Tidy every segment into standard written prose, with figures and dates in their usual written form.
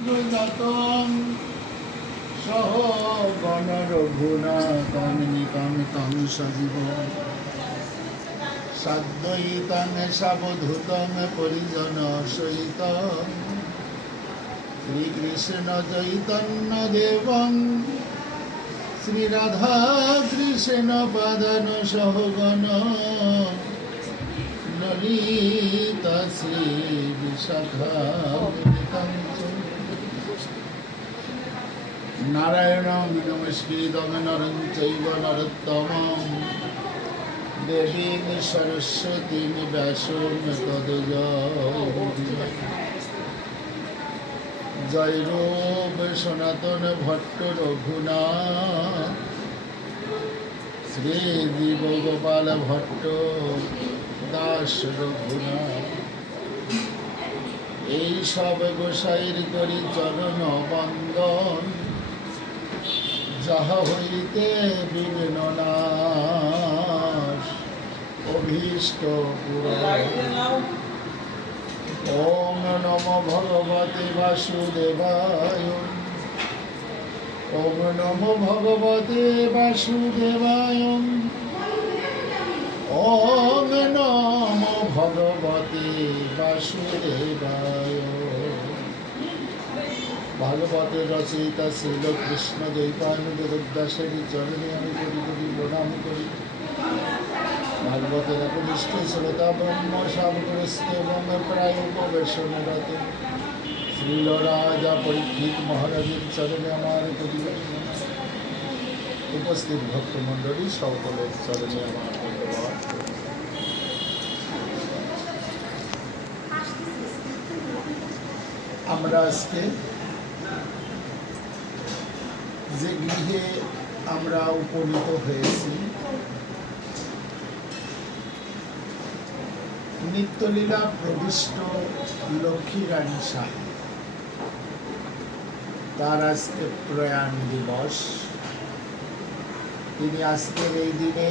রঘুনাথং সহ গণ রঘুনাথং নিকামিতং সজীবং সাদ্বৈতং সাবধূতং পরিজন সহিতং শ্রীকৃষ্ণ চৈতন্য দেবং শ্রী রাধা কৃষ্ণ পাদান সহগণ ললিতা শ্রী বিশাখা নারায়ণং নমস্কৃতং নরং চৈব নরোত্তমং দেবীং সরস্বতীং ব্যাসং তদজয় জয় রূপ সনাতন ভট্ট রঘুনাথ শ্রী জীব গোপাল ভট্ট দাস রঘুনাথ এই সব গোসাইর করি চরণ বন্দন যাহা হইতে বিঘ্ন নাশ অভীষ্ট পূরণ। ওম নমো ভগবতে বাসুদেবায় ওম নমো ভগবতে বাসুদেবায় ওম নমো ভগবতে বাসুদেবায়। ভাগবতের রচয়িতা শ্রীল কৃষ্ণ দ্বৈপায়ন দাসের চরণে আমি করি করি প্রণাম করি। ভাগবতের একনিষ্ঠ শ্রোতা ব্রহ্ম সাবগ্রস্ত এবং প্রায় উপবেশনরত শ্রীল রাজা পরীক্ষিত মহারাজের চরণে আমার করি উপস্থিত ভক্তমণ্ডলী সকলের চরণে আমার ধন্যবাদ। আমরা আজকে যে গৃহে আমরা উপনীত হয়েছি নিত্যলীলা প্রবিষ্ট লক্ষ্মী রানী সাহা, তার আজকে প্রয়াণ দিবস। তিনি আজকের এই দিনে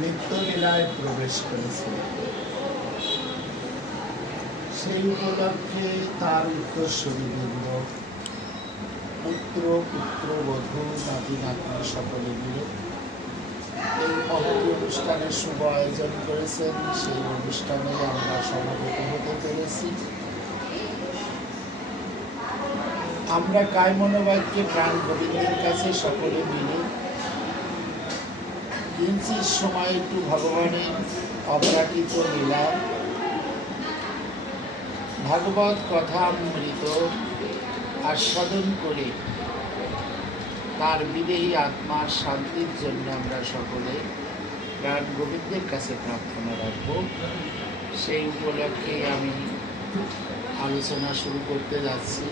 নিত্যলীলায় প্রবেশ করেছিলেন। সেই উপলক্ষে তার উত্তরসূরিবৃন্দ পুত্র পুত্রবধূ নাতি নাতনি সকলে মিলে এই মহৎ অনুষ্ঠানের শুভ আয়োজন করেছেন। সেই অনুষ্ঠানে আমরা সমবেত হতে পেরেছি। আমরা কায় মনোবাক্যে প্রাণ গোবিন্দের কাছে সকলে মিলে কিঞ্চিৎ সময় একটু ভগবানের অপরাকৃত লীলা ভাগবত কথামৃত আস্বাদন করে তার বিদেহী আত্মার শান্তির জন্য আমরা সকলে প্রাণ গোবিন্দের কাছে প্রার্থনা রাখব। সেই উপলক্ষে আমি আলোচনা শুরু করতে যাচ্ছি।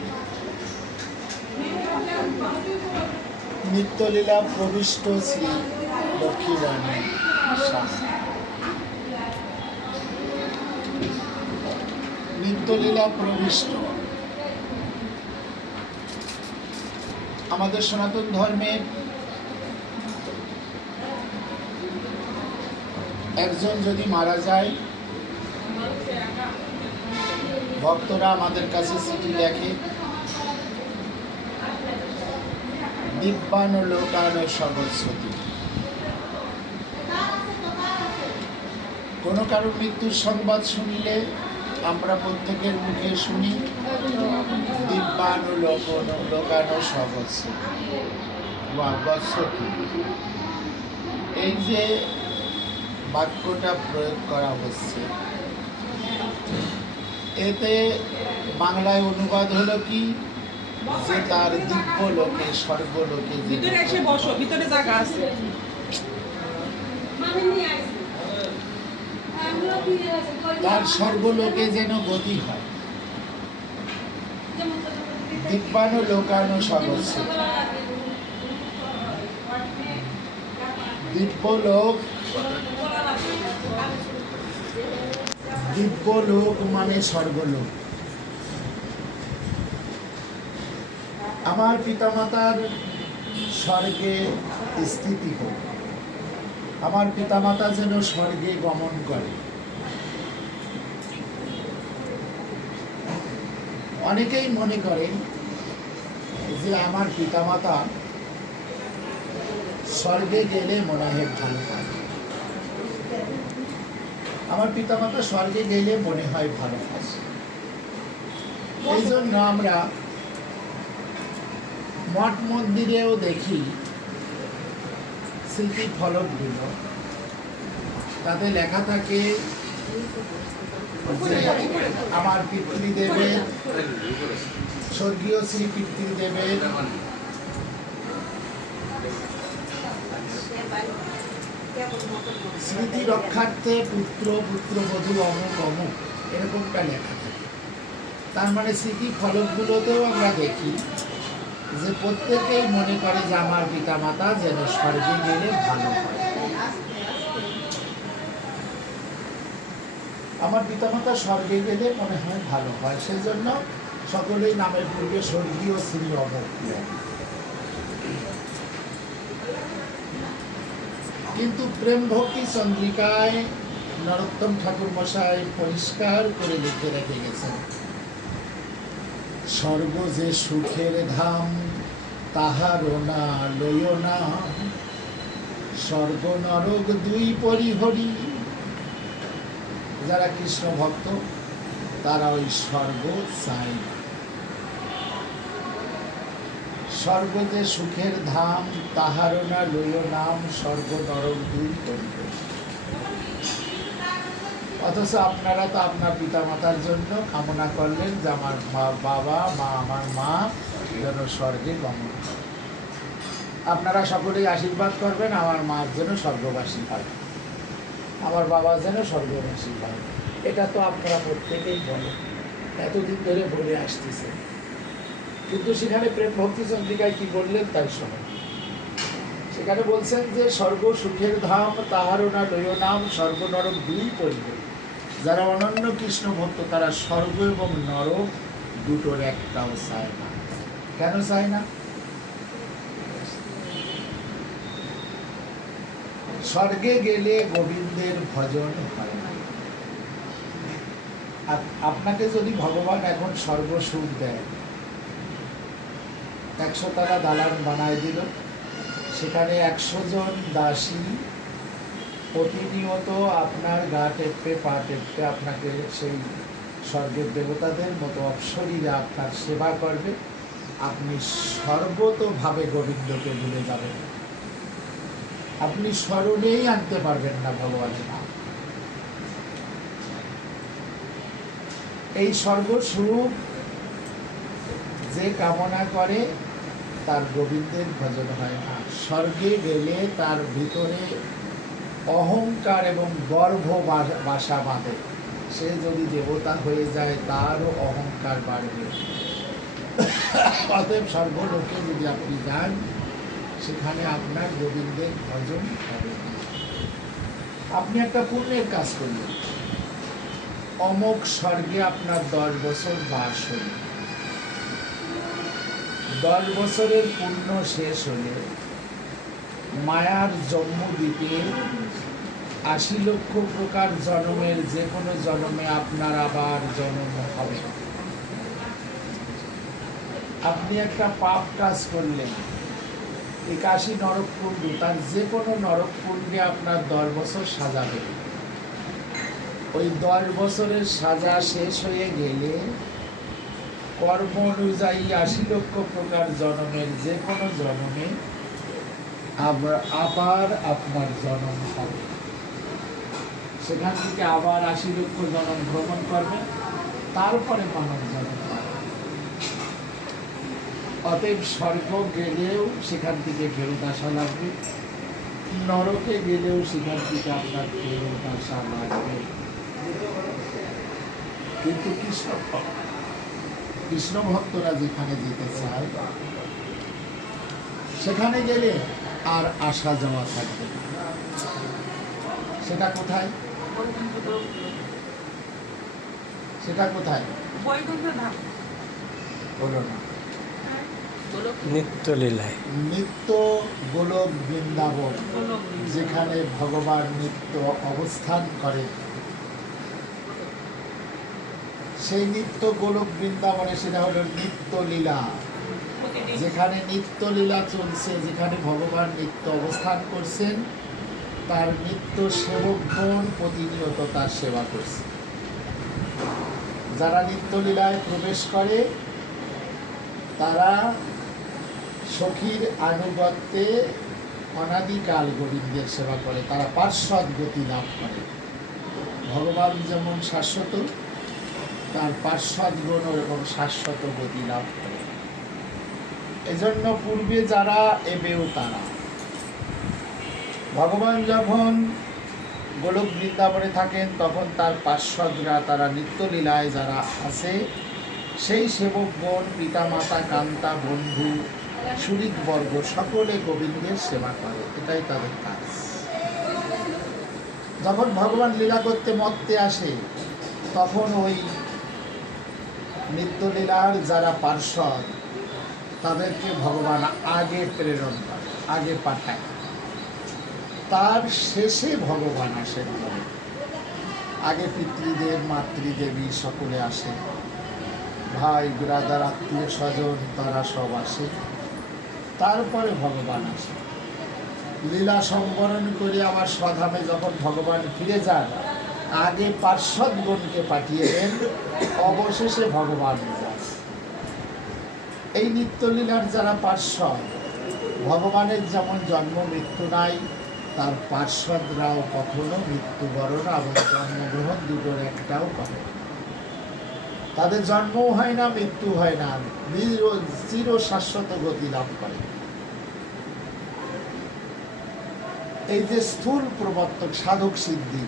নিত্যলীলা প্রবিষ্ট শ্রী লক্ষ্মী রানী সাহা। নিত্যলীলা প্রবিষ্ট আমাদের সনাতন ধর্মের একজন যদি মারা যায়, ভক্তরা আমাদের কাছে চিঠি লেখে, দিব্যান লোকান সবৎসতি। কোনো কারোর মৃত্যুর সংবাদ শুনলে আমরা প্রত্যেকের মুখে শুনি দিব্যান লোকান সবৎসতি। এই যে বাক্যটা প্রয়োগ করা হচ্ছে, এতে বাংলায় অনুবাদ হলো কি, যে তার দিব্য লোকে স্বর্গলোকে ভিতরে এসে বসো, ভিতরে জায়গা আছে। তার স্বর্গলোকে যেন গতি হয়। দিব্যান লোকান সবৎসতি। দিব্যলোক, দিব্যলোক মানে স্বর্গলোক। আমার পিতামাতার স্বর্গে স্থিতি হোক, আমার পিতামাতা যেন স্বর্গে গমন করে। অনেকেই মনে করেন যে আমার পিতামাতা স্বর্গে গেলে মনে হয় ভালো হয়, আমার পিতামাতা স্বর্গে গেলে মনে হয় ভালো হয়। এই জন্য আমরা মঠ মন্দিরেও দেখি স্মৃতি ফলকগুলো, তাতে লেখা থাকে যে আমার পিতৃদেবের, স্বর্গীয় শ্রী পিতৃদেবের স্মৃতি রক্ষার্থে পুত্র পুত্রবধূ অমুক অমুক এরকমটা লেখা থাকে। তার মানে স্মৃতি ফলকগুলোতেও আমরা দেখি যে প্রত্যেকেই মনে করে যে আমার পিতামাতা যেন স্বর্গে গেলে ভালো হয়, আমার পিতামাতা স্বর্গে গেলে মনে হয় ভালো হয়, সেজন্য সকলেই নামের পূর্বে স্বর্গীয় শ্রী অমুক। কিন্তু প্রেম ভক্তি চন্দ্রিকায় নরোত্তম ঠাকুর মশাই পরিষ্কার করে লিখে রেখে গেছেন, স্বর্গ যে সুখের ধাম তাহারও না লয় না, স্বর্গ নরক দুই পরিহরি। যারা কৃষ্ণ ভক্ত তারা ওই স্বর্গ চায় না। স্বর্গ যে সুখের ধাম তাহারও না লয় নাম, স্বর্গ নরক দুই পরিহরি। অথচ আপনারা তো আপনার পিতামাতার জন্য কামনা করলেন যে আমার বাবা মা, আমার মা যেন স্বর্গে গমন করে। আপনারা সকলেই আশীর্বাদ করবেন আমার মার যেন স্বর্গবাসী হয়, আমার বাবা যেন স্বর্গবাসী হয়। এটা তো আপনারা প্রত্যেকেই বলেন, এতদিন ধরে বলে আসতেছে। কিন্তু সেখানে প্রেম ভক্তি চন্দ্রিকায় কি বললেন তাই শোনেন। সেখানে বলছেন যে স্বর্গ সুখের ধাম তাহারও না লয় নাম, স্বর্গ নরক দুই পরিহরি। যারা অনন্য কৃষ্ণ ভক্ত তারা স্বর্গ এবং নরক দুটোর একটাও চায় না। কেন চায় না? স্বর্গে গেলে গোবিন্দের ভজন হয় না। আপনাকে যদি ভগবান এখন স্বর্গ সুখ দেয়, 100 টাকা দালান বানায় দিল, সেখানে 100 জন দাসী প্রতিনিয়ত আপনার গা টেপে পা টেপে আপনাকে সেই স্বর্গের দেবতাদের মতো অপসরীরা আপনার সেবা করবে, আপনি সর্বতোভাবে গোবিন্দকে ভুলে যাবেন, আপনি স্মরণেই আনতে পারবেন না ভগবানের নাম। এই স্বর্গস্বরূপ যে কামনা করে তার গোবিন্দের ভজন হয় না। স্বর্গে গেলে তার ভিতরে অহংকার এবং গর্ব বাসা বাঁধে। সে যদি দেবতা হয়ে যায় তারও অহংকার বাড়বে। অতএব স্বর্গলোকে যদি আপনি যান, সেখানে আপনার গোবিন্দের ভজন হবে না। আপনি একটা পুণ্যের কাজ করলেন, অমোঘ স্বর্গে আপনার 10 বছর বাস হল। 10 বছরের পুণ্য শেষ হলে মায়ার জন্মদ্বীপে 80 লক্ষ প্রকার জন্মের যে কোনো জন্মে আপনার আবার জন্ম হবে। আপনি একটা পাপ কাজ করলেন, 81 নরককুণ্ড, তার যে কোনো নরককুণ্ডে আপনার 10 বছর সাজা দেবে। ওই 10 বছরের সাজা শেষ হয়ে গেলে কর্ম অনুযায়ী 80 লক্ষ প্রকার জন্মের যে কোনো জন্মে আবার আপনার জন্ম হবে। সেখান থেকে আবার 80 লক্ষ জন্ম ভ্রমণ করবেন, তারপরে মানব জন্ম হবে। অতএব স্বর্গ গেলেও সেখান থেকে ফেরত আসা লাগবে, নরকে গেলেও সেখান থেকে আপনার ফেরত আসা লাগবে। কিন্তু কৃষ্ণ ভক্তরা যেখানে যেতে চায় সেখানে গেলে আর আসা যাওয়া থাকবে না। সেটা কোথায়? সেটা কোথায় বলো না? নিত্য লীলায়, নিত্য গোলক বৃন্দাবন, যেখানে ভগবান নিত্য অবস্থান করে, সেই নিত্য গোলক বৃন্দাবনে সেটা হলো নিত্য লীলা, প্রতিদিন যেখানে নিত্য লীলা চলছে, যেখানে ভগবান নিত্য অবস্থান করছেন, তার নিত্য সেবকগণ প্রতিনিয়ত তার সেবা করছে। যারা নিত্য লীলায় প্রবেশ করে তারা সখীর আনুগত্যে অনাদিকাল গোবিন্দের সেবা করে, তারা পার্শ্বদ গতি লাভ করে। ভগবান যেমন শাশ্বত, তার পার্শ্বদগণ এবং শাশ্বত গতি লাভ করে। এজন্য পূর্বে যারা এবেও তারা। ভগবান যখন গোলক বৃন্দাবনে থাকেন তখন তার পার্শ্বদরা, তারা নিত্যলীলায় যারা আছে, সেই সেবকগণ, পিতা মাতা, কান্তা, বন্ধু, সুহৃদবর্গ সকলে গোবিন্দের সেবা করে, এটাই তাদের কাজ। যখন ভগবান লীলা করতে মত্তে আসে তখন ওই নিত্যলীলার যারা পার্শ্বদ তাদেরকে ভগবান আগে প্রেরণ করে, আগে পাঠায়। তার শেষে ভগবান আসেন। আগে পিতৃদেব, মাতৃদেবী সকলে আসে, ভাই ব্রাদার, আত্মীয় স্বজন, তারা সব আসে, তারপরে ভগবান আসে। লীলা সম্বরণ করে আবার স্বধামে যখন ভগবান ফিরে যান, আগে পার্শ্বদগণকে পাঠিয়ে দেন, অবশেষে ভগবান যান। এই নিত্যলীলার যারা পার্শ্বদ, ভগবানের যেমন জন্ম মৃত্যু নাই, তার পার্শ্বদরাও কখনো মৃত্যুবরণ এবং জন্মগ্রহণ দুটোর একটাও করে না। তাদের জন্মও হয় না, মৃত্যু হয় না, চির শাশ্বত গতি লাভ করে। এই যে স্থূল প্রবর্তক সাধক সিদ্ধি,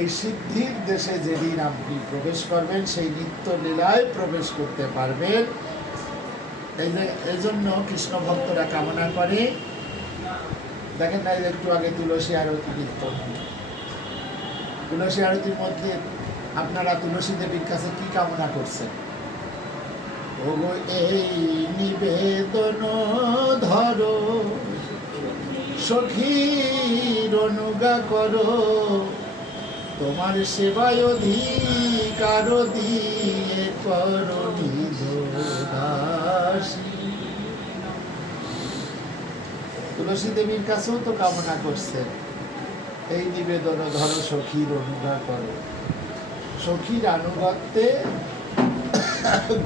এই সিদ্ধির দেশে যেদিন আপনি প্রবেশ করবেন, সেই নিত্য লীলায় প্রবেশ করতে পারবেন। এই জন্য কৃষ্ণ ভক্তরা কামনা করে, দেখেন না, একটু আগে তুলসী আরতি কীর্তন, তুলসী আরতির মধ্যে আপনারা তুলসী দেবীর কাছে কি কামনা করছেন? ওগো এই নিবেদন ধরো, সখীর অনুজ্ঞা করো, তোমার সেবায় অধিকার দিয়ে করো নিজ দাসী। তুলসী দেবীর কাছেও তো কামনা করছে, এই নিবেদন ধরো, সখীর অনুজ্ঞা করো। সখীর আনুগত্যে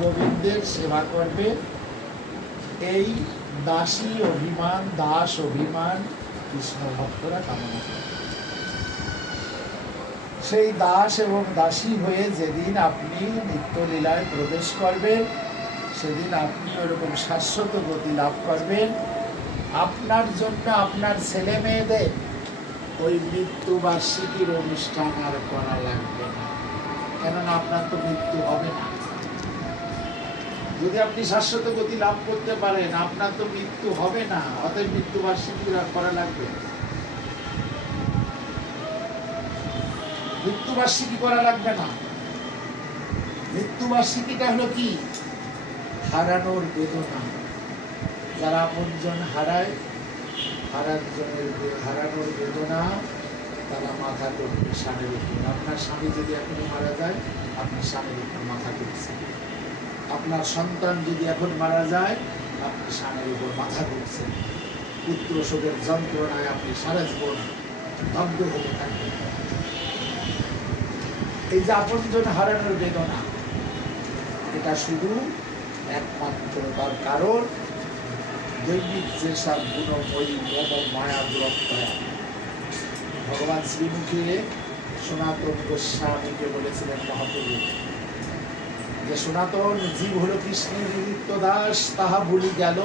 গোবিন্দের সেবা করবে, এই দাসী অভিমান, দাস অভিমান কৃষ্ণ ভক্তরা কামনা করে। সেই দাস এবং দাসী হয়ে যেদিন আপনি নিত্যলীলায় প্রবেশ করবেন, সেদিন আপনি ওরকম শাশ্বত গতি লাভ করবেন। আপনার জন্য আপনার ছেলে মেয়েদের ওই মৃত্যুবার্ষিকীর অনুষ্ঠান আর করা লাগবে না, কেননা আপনার তো মৃত্যু হবে না। যদি আপনি শাশ্বত গতি লাভ করতে পারেন, আপনার তো মৃত্যু হবে না, অতএব মৃত্যুবার্ষিকী করা লাগবে। মৃত্যুবার্ষিকী করা লাগবে না। মৃত্যুবার্ষিকীটা হলো কি? হারানোর বেদনা। যারা আপনজন হারায়, হারানোর বেদনা, তারা মাথা করবে স্বামীর উপর। আপনার স্বামী যদি এখনই মারা যায়, আপনি স্বামীর উপর মাথা করছেন। আপনার সন্তান যদি এখন মারা যায়, আপনি স্বামীর উপর মাথা করছেন। পুত্র শোকের যন্ত্রণায় আপনি সারা জীবন দগ্ধ হয়ে থাকবেন। এই যে আপনজন হারানোর বেদনা, এটা শুধু একমাত্র তার কারণ দৈনিক যেসব গুণময়ী মম মায়া দুরত্তয়া। ভগবান শ্রীমুখে সনাতন গোস্বামীকে বলেছিলেন মহাপ্রভু যে সনাতন জীব হলো কৃষ্ণের নিত্য দাস, তাহা ভুলি গেল,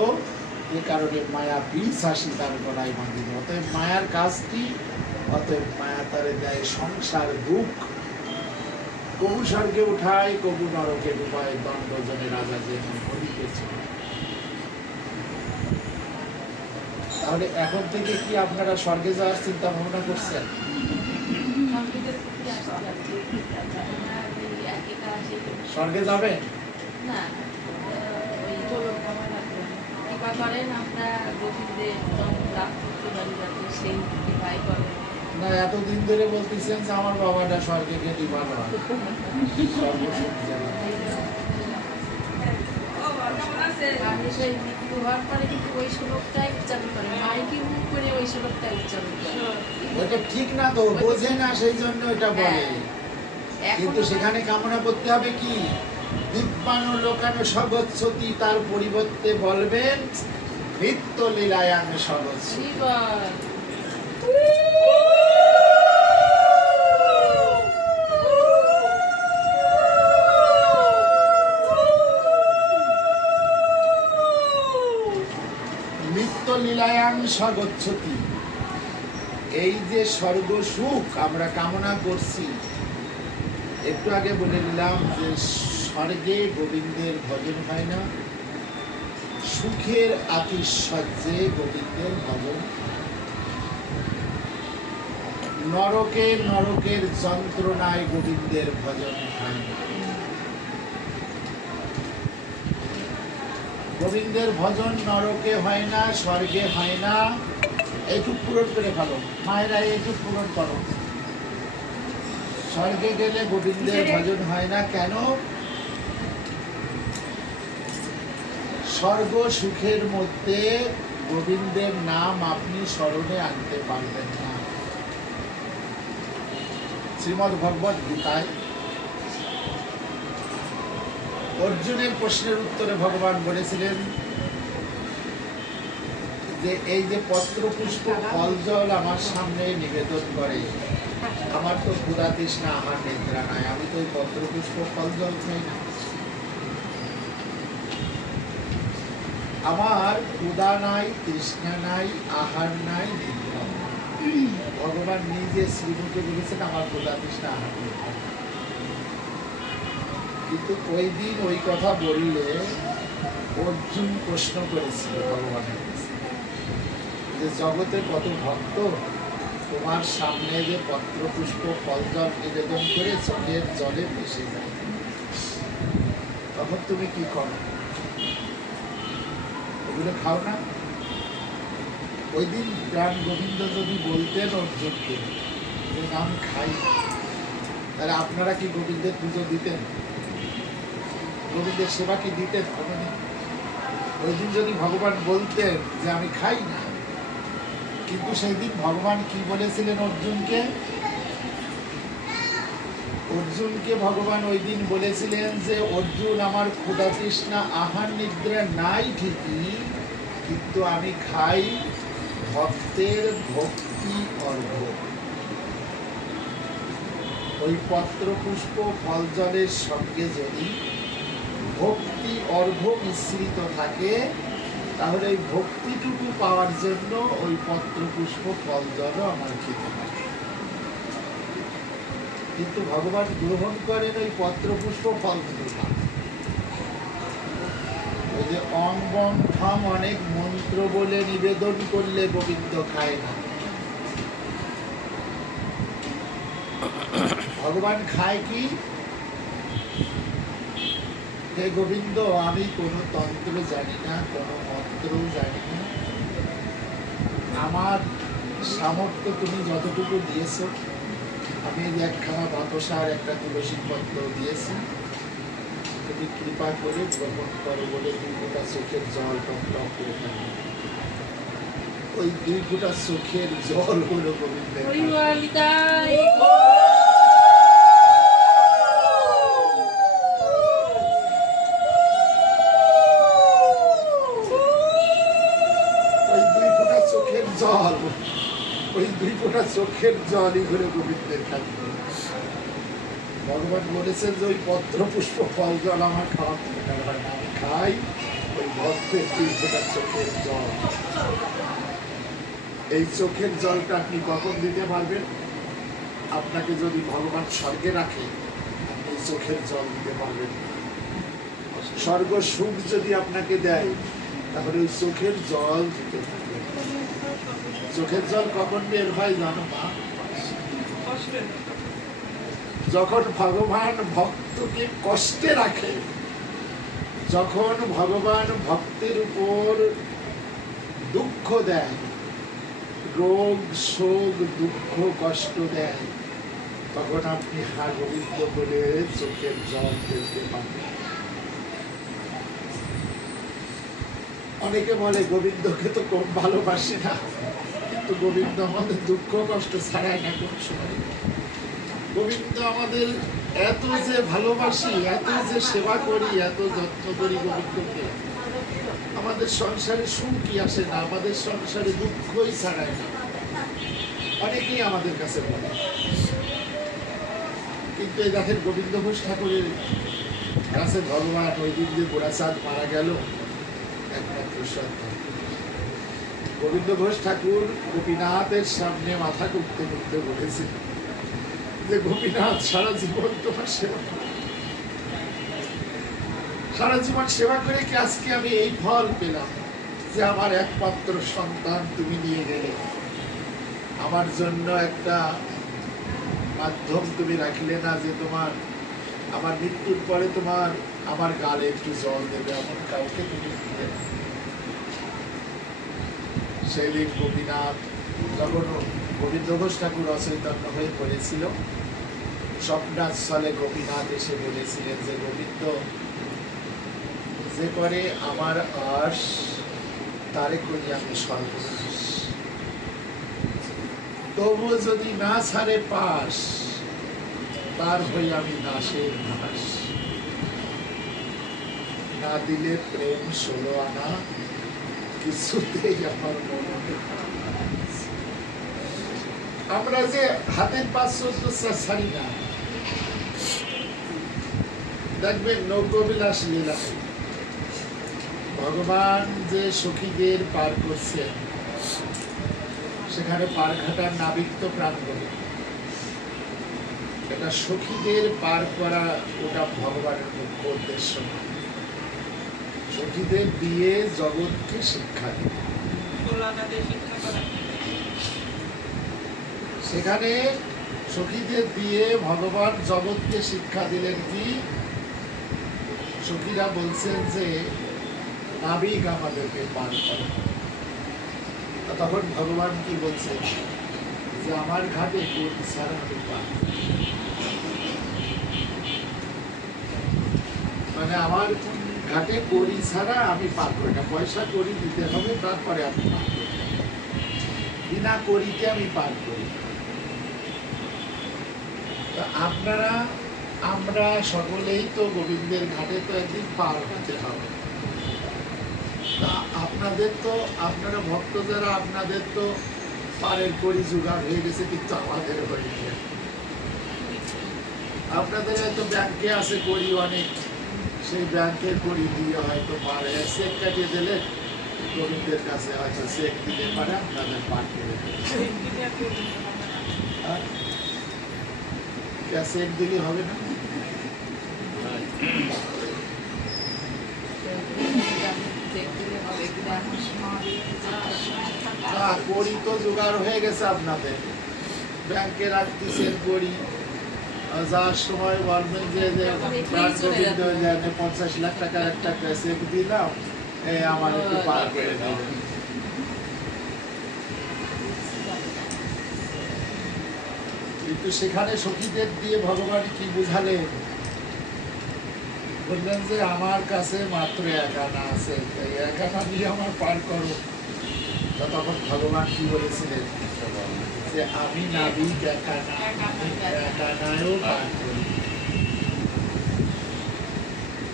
এ কারণে মায়া বিষ হাসি তার গলায় বাঁধিল। অতএব মায়ার কাজ কি? অতএব মায়া তারে দেয় সংসার দুঃখ, কবু স্বর্গে উঠায়, কবু নরকে ডুবায়, দণ্ডজনে রাজা যে হরিতেছে। তাহলে এখন থেকে কি আপনারা স্বর্গে যাওয়ার চিন্তা ভাবনা করছেন? স্বর্গে যাবেন? না, এতদিন ধরে বলতেছেন যে আমার বাবাটা স্বর্গে গেলে ভালো হয়, সর্বসুখ জানা। সেই মৃত্যু হওয়ার পরে কিন্তু ওই শ্লোকটাই উচ্চারণ করে, মাইকে মুখ করে ওই শ্লোকটাই উচ্চারণ করে। ওটা ঠিক না তো, বোঝে না সেই জন্য এটা বলে। কিন্তু সেখানে কামনা করতে হবে কি, দিব্যানো লোকানো সগচ্ছতি, তার পরিবর্তে বলবেন নিত্য লীলায়াং সগচ্ছতি। নিত্য লীলায়াং সগচ্ছতি, এই যে স্বর্গ সুখ আমরা কামনা করছি, একটু আগে বলে দিলাম যে স্বর্গে গোবিন্দের ভজন হয় না, সুখের আতিশয্যে গোবিন্দের ভজন, নরকের যন্ত্রণায় গোবিন্দের ভজন হয় না। গোবিন্দের ভজন নরকে হয় না, স্বর্গে হয় না। এইটুক পূরণ করে ফেলো মায়েরা, এইটুক পূরণ করো। স্বর্গে গেলে গোবিন্দের ভজন হয় না কেন? স্বর্গ সুখের মধ্যে গোবিন্দের নাম আপনি স্মরণে আনতে পারবেন না। শ্রীমদ্ ভগবত গীতায় অর্জুনের প্রশ্নের উত্তরে ভগবান বলেছিলেন যে এই যে পত্র পুষ্প ফল জল আমার সামনে নিবেদন করে, আমার তো ক্ষুধা তৃষ্ণা আহার নিদ্রা নাই, আমি তো ওই পত্র পুষ্প ফল জল খাই না। আমার ক্ষুধা নাই, তৃষ্ণা নাই, আহার নাই, নিদ্রা নাই। ভগবান নিজে শ্রীমুখে বলেছেন আমার ক্ষুধা তৃষ্ণা আহার নিদ্রা নাই। কিন্তু ওই দিন ওই কথা বললে অর্জুন প্রশ্ন করেছিল ভগবানের কাছে যে জগতে কত ভক্ত, তোমার সামনে যে পত্র পুষ্প ফল জল নিবেদন করে চোখের জলে ভেসে যায়, তখন তুমি কি করো? ওগুলো খাও না? ওই দিন প্রাণ গোবিন্দ যদি বলতেন অর্জুনকে যে আমি খাই, তাহলে আপনারা কি গোবিন্দের পুজো দিতেন? গোবিন্দের সেবা কি দিতেন? ওই দিন যদি ভগবান বলতেন যে আমি খাই না, কিন্তু সেই দিন ভগবান কি বলেছিলেন অর্জুনকে? অর্জুনকে ভগবান ওই দিন বলেছিলেন যে অর্জুন, আমার ক্ষুধা তৃষ্ণা আহার নিদ্রা নাই ঠিকই, কিন্তু আমি খাই ভক্তের ভক্তি অর্ঘ্য। ওই পত্র পুষ্প ফল জলের সঙ্গে যদি ভক্তি অর্ঘ্য মিশ্রিত থাকে, তাহলে ওই ভক্তিটুকু পাওয়ার জন্য ওই পত্র পুষ্প ফল জলও আমার খেতে হয়। কিন্তু ভগবান গ্রহণ করেন ওই পত্র পুষ্প ফল জল। ওই যে অং বং ঠম অনেক মন্ত্র বলে নিবেদন করলে গোবিন্দ খায় না। ভগবান খায় কি? হে গোবিন্দ, আমি কোনো তন্ত্র জানি না, কোনো মন্ত্র জানি না, আমার সামর্থ্য তুমি যতটুকু দিয়েছো, আমি একখানা বাতাসার একটা তুলসী পত্র দিয়েছি, তুমি কৃপা করে গ্রহণ করো বলে 2 ফোঁটা চোখের জল টপ টপ করে থাকে। ওই 2 ফোঁটা চোখের জল হলো গোবিন্দের। চোখের জলই করে গোবিন্দের খাদ্য। ভগবান বলেছেন যে ওই পত্র পুষ্প ফল জল আমার খাওয়ার দরকার হয় না, আমি খাই ওই ভক্তের 2 ফোঁটা চোখের জল। এই চোখের জলটা আপনি কখন দিতে পারবেন? আপনাকে যদি ভগবান স্বর্গে রাখে, এই চোখের জল দিতে পারবেন। স্বর্গ সুখ যদি আপনাকে দেয়, তাহলে ওই চোখের জল দিতে থাকবে। চোখের জল কখন বের হয় জানো মা? যখন ভগবান ভক্তকে কষ্টে রাখে, যখন ভগবান ভক্তের উপর দুঃখ দেয়, রোগ শোক দুঃখ কষ্ট দেয়, তখন আপনি হা গোবিন্দ বলে চোখের জল ফেলতে পারবেন। অনেকে বলে গোবিন্দকে তো কম ভালোবাসি না, কিন্তু গোবিন্দ আমাদের দুঃখ কষ্ট ছাড়াই না কোন সময়। গোবিন্দ আমাদের এত যে ভালোবাসি, এত যে সেবা করি, এত যত্ন করি গোবিন্দকে, আমাদের সংসারে সুখই আসে না, আমাদের সংসারে দুঃখই ছাড়ায় না, অনেকেই আমাদের কাছে বলে। কিন্তু এই দেখেন গোবিন্দ ঘোষ ঠাকুরের কাছে ভগবান ওই দিন যে গোড়াচাঁদ মারা গেল, একমাত্র সন্তান গোবিন্দ ঘোষ ঠাকুর গোপীনাথের সামনে মাথা কুটতে কুটতে বলেছিল যে গোপীনাথ সারা জীবন তোমার সেবা করো। সারা জীবন সেবা করে কি আজকে আমি এই ফল পেলাম যে আমার একমাত্র সন্তান তুমি নিয়ে গেলে, আমার জন্য একটা মাধ্যম তুমি রাখলে না যে তোমার আমার মৃত্যুর পরে তোমার আমার গালে একটু জল দেবে, এমন কাউকে তুমি দিলে না। সেদিন গোপীনাথ যখন গোবিন্দ ঘোষ ঠাকুর অচৈতন্য হয়ে পড়েছিল, স্বপ্নাচ্ছলে গোপীনাথ এসে বলেছিলেন যে গোবিন্দ যে করে আমার আশ তারে করি আমি সর্বনাশ, তবু যদি না ছাড়ে পাশ তার হই আমি নাশের নাশ, না দিলে প্রেম 16 আনা কিছুতেই আমার মনে। আমরা যে হাতের পাঁচ ছাড়ি না, দেখবেন নৌকবিলাস লীলা ভগবান যে সখীদের পার করছেন, সেখানে পার ঘাটার নাবিক তো প্রাণ বলে, এটা সখীদের পার করা, ওটা ভগবানের মুখ্য উদ্দেশ্য। সখীদের দিয়ে জগৎকে শিক্ষা দেবে, সেখানে সখীদের দিয়ে ভগবান জগৎকে শিক্ষা দিলেন কি? সখীরা বলছেন যে নাবিক আমাদেরকে পার করে। তখন ভগবান কি বলছেন যে আমার ঘাটে কোটি ছাড়া আমি পার, মানে আমার ঘাটে করি ছাড়া আমি পার করি না, পয়সা করি দিতে হবে তারপরে আমি পার করি, বিনা করিতে আমি পার করি। আপনারা আমরা সকলেই তো গোবিন্দের ঘাটে তো একদিন পার হতে হবে। তা আপনাদের তো, আপনারা ভক্ত যারা, আপনাদের তো পারের করি জোগাড় হয়ে গেছে, কিন্তু আমাদের হয়নি। আপনাদের হয়তো ব্যাংকে আছে করি অনেক, সেই ব্যাংকের করি দিয়ে হয়তো পারে চেক কাটিয়ে দিলে গোবিন্দের কাছে হয়তো চেক দিতে পারে, আপনাদের পার করে দেবে। চেক দিলে হবে না? করি তো জোগাড় হয়ে গেছে আপনাদের, ব্যাংকে রাখতেছেন করি, যাওয়ার সময় বলবেন যে 50 লাখ টাকার একটা চেক দিলাম, আমার একটু পার করে দেবেন। কিন্তু সেখানে সখীদের দিয়ে ভগবান কি বুঝালেন? বললেন যে আমার কাছে মাত্র 1 আনা আছে, তাই 1 আনা দিয়ে আমার পার করো। তখন ভগবান কি বলেছিলেন যে আমি নাবিক 1 আনায়ও পার করি,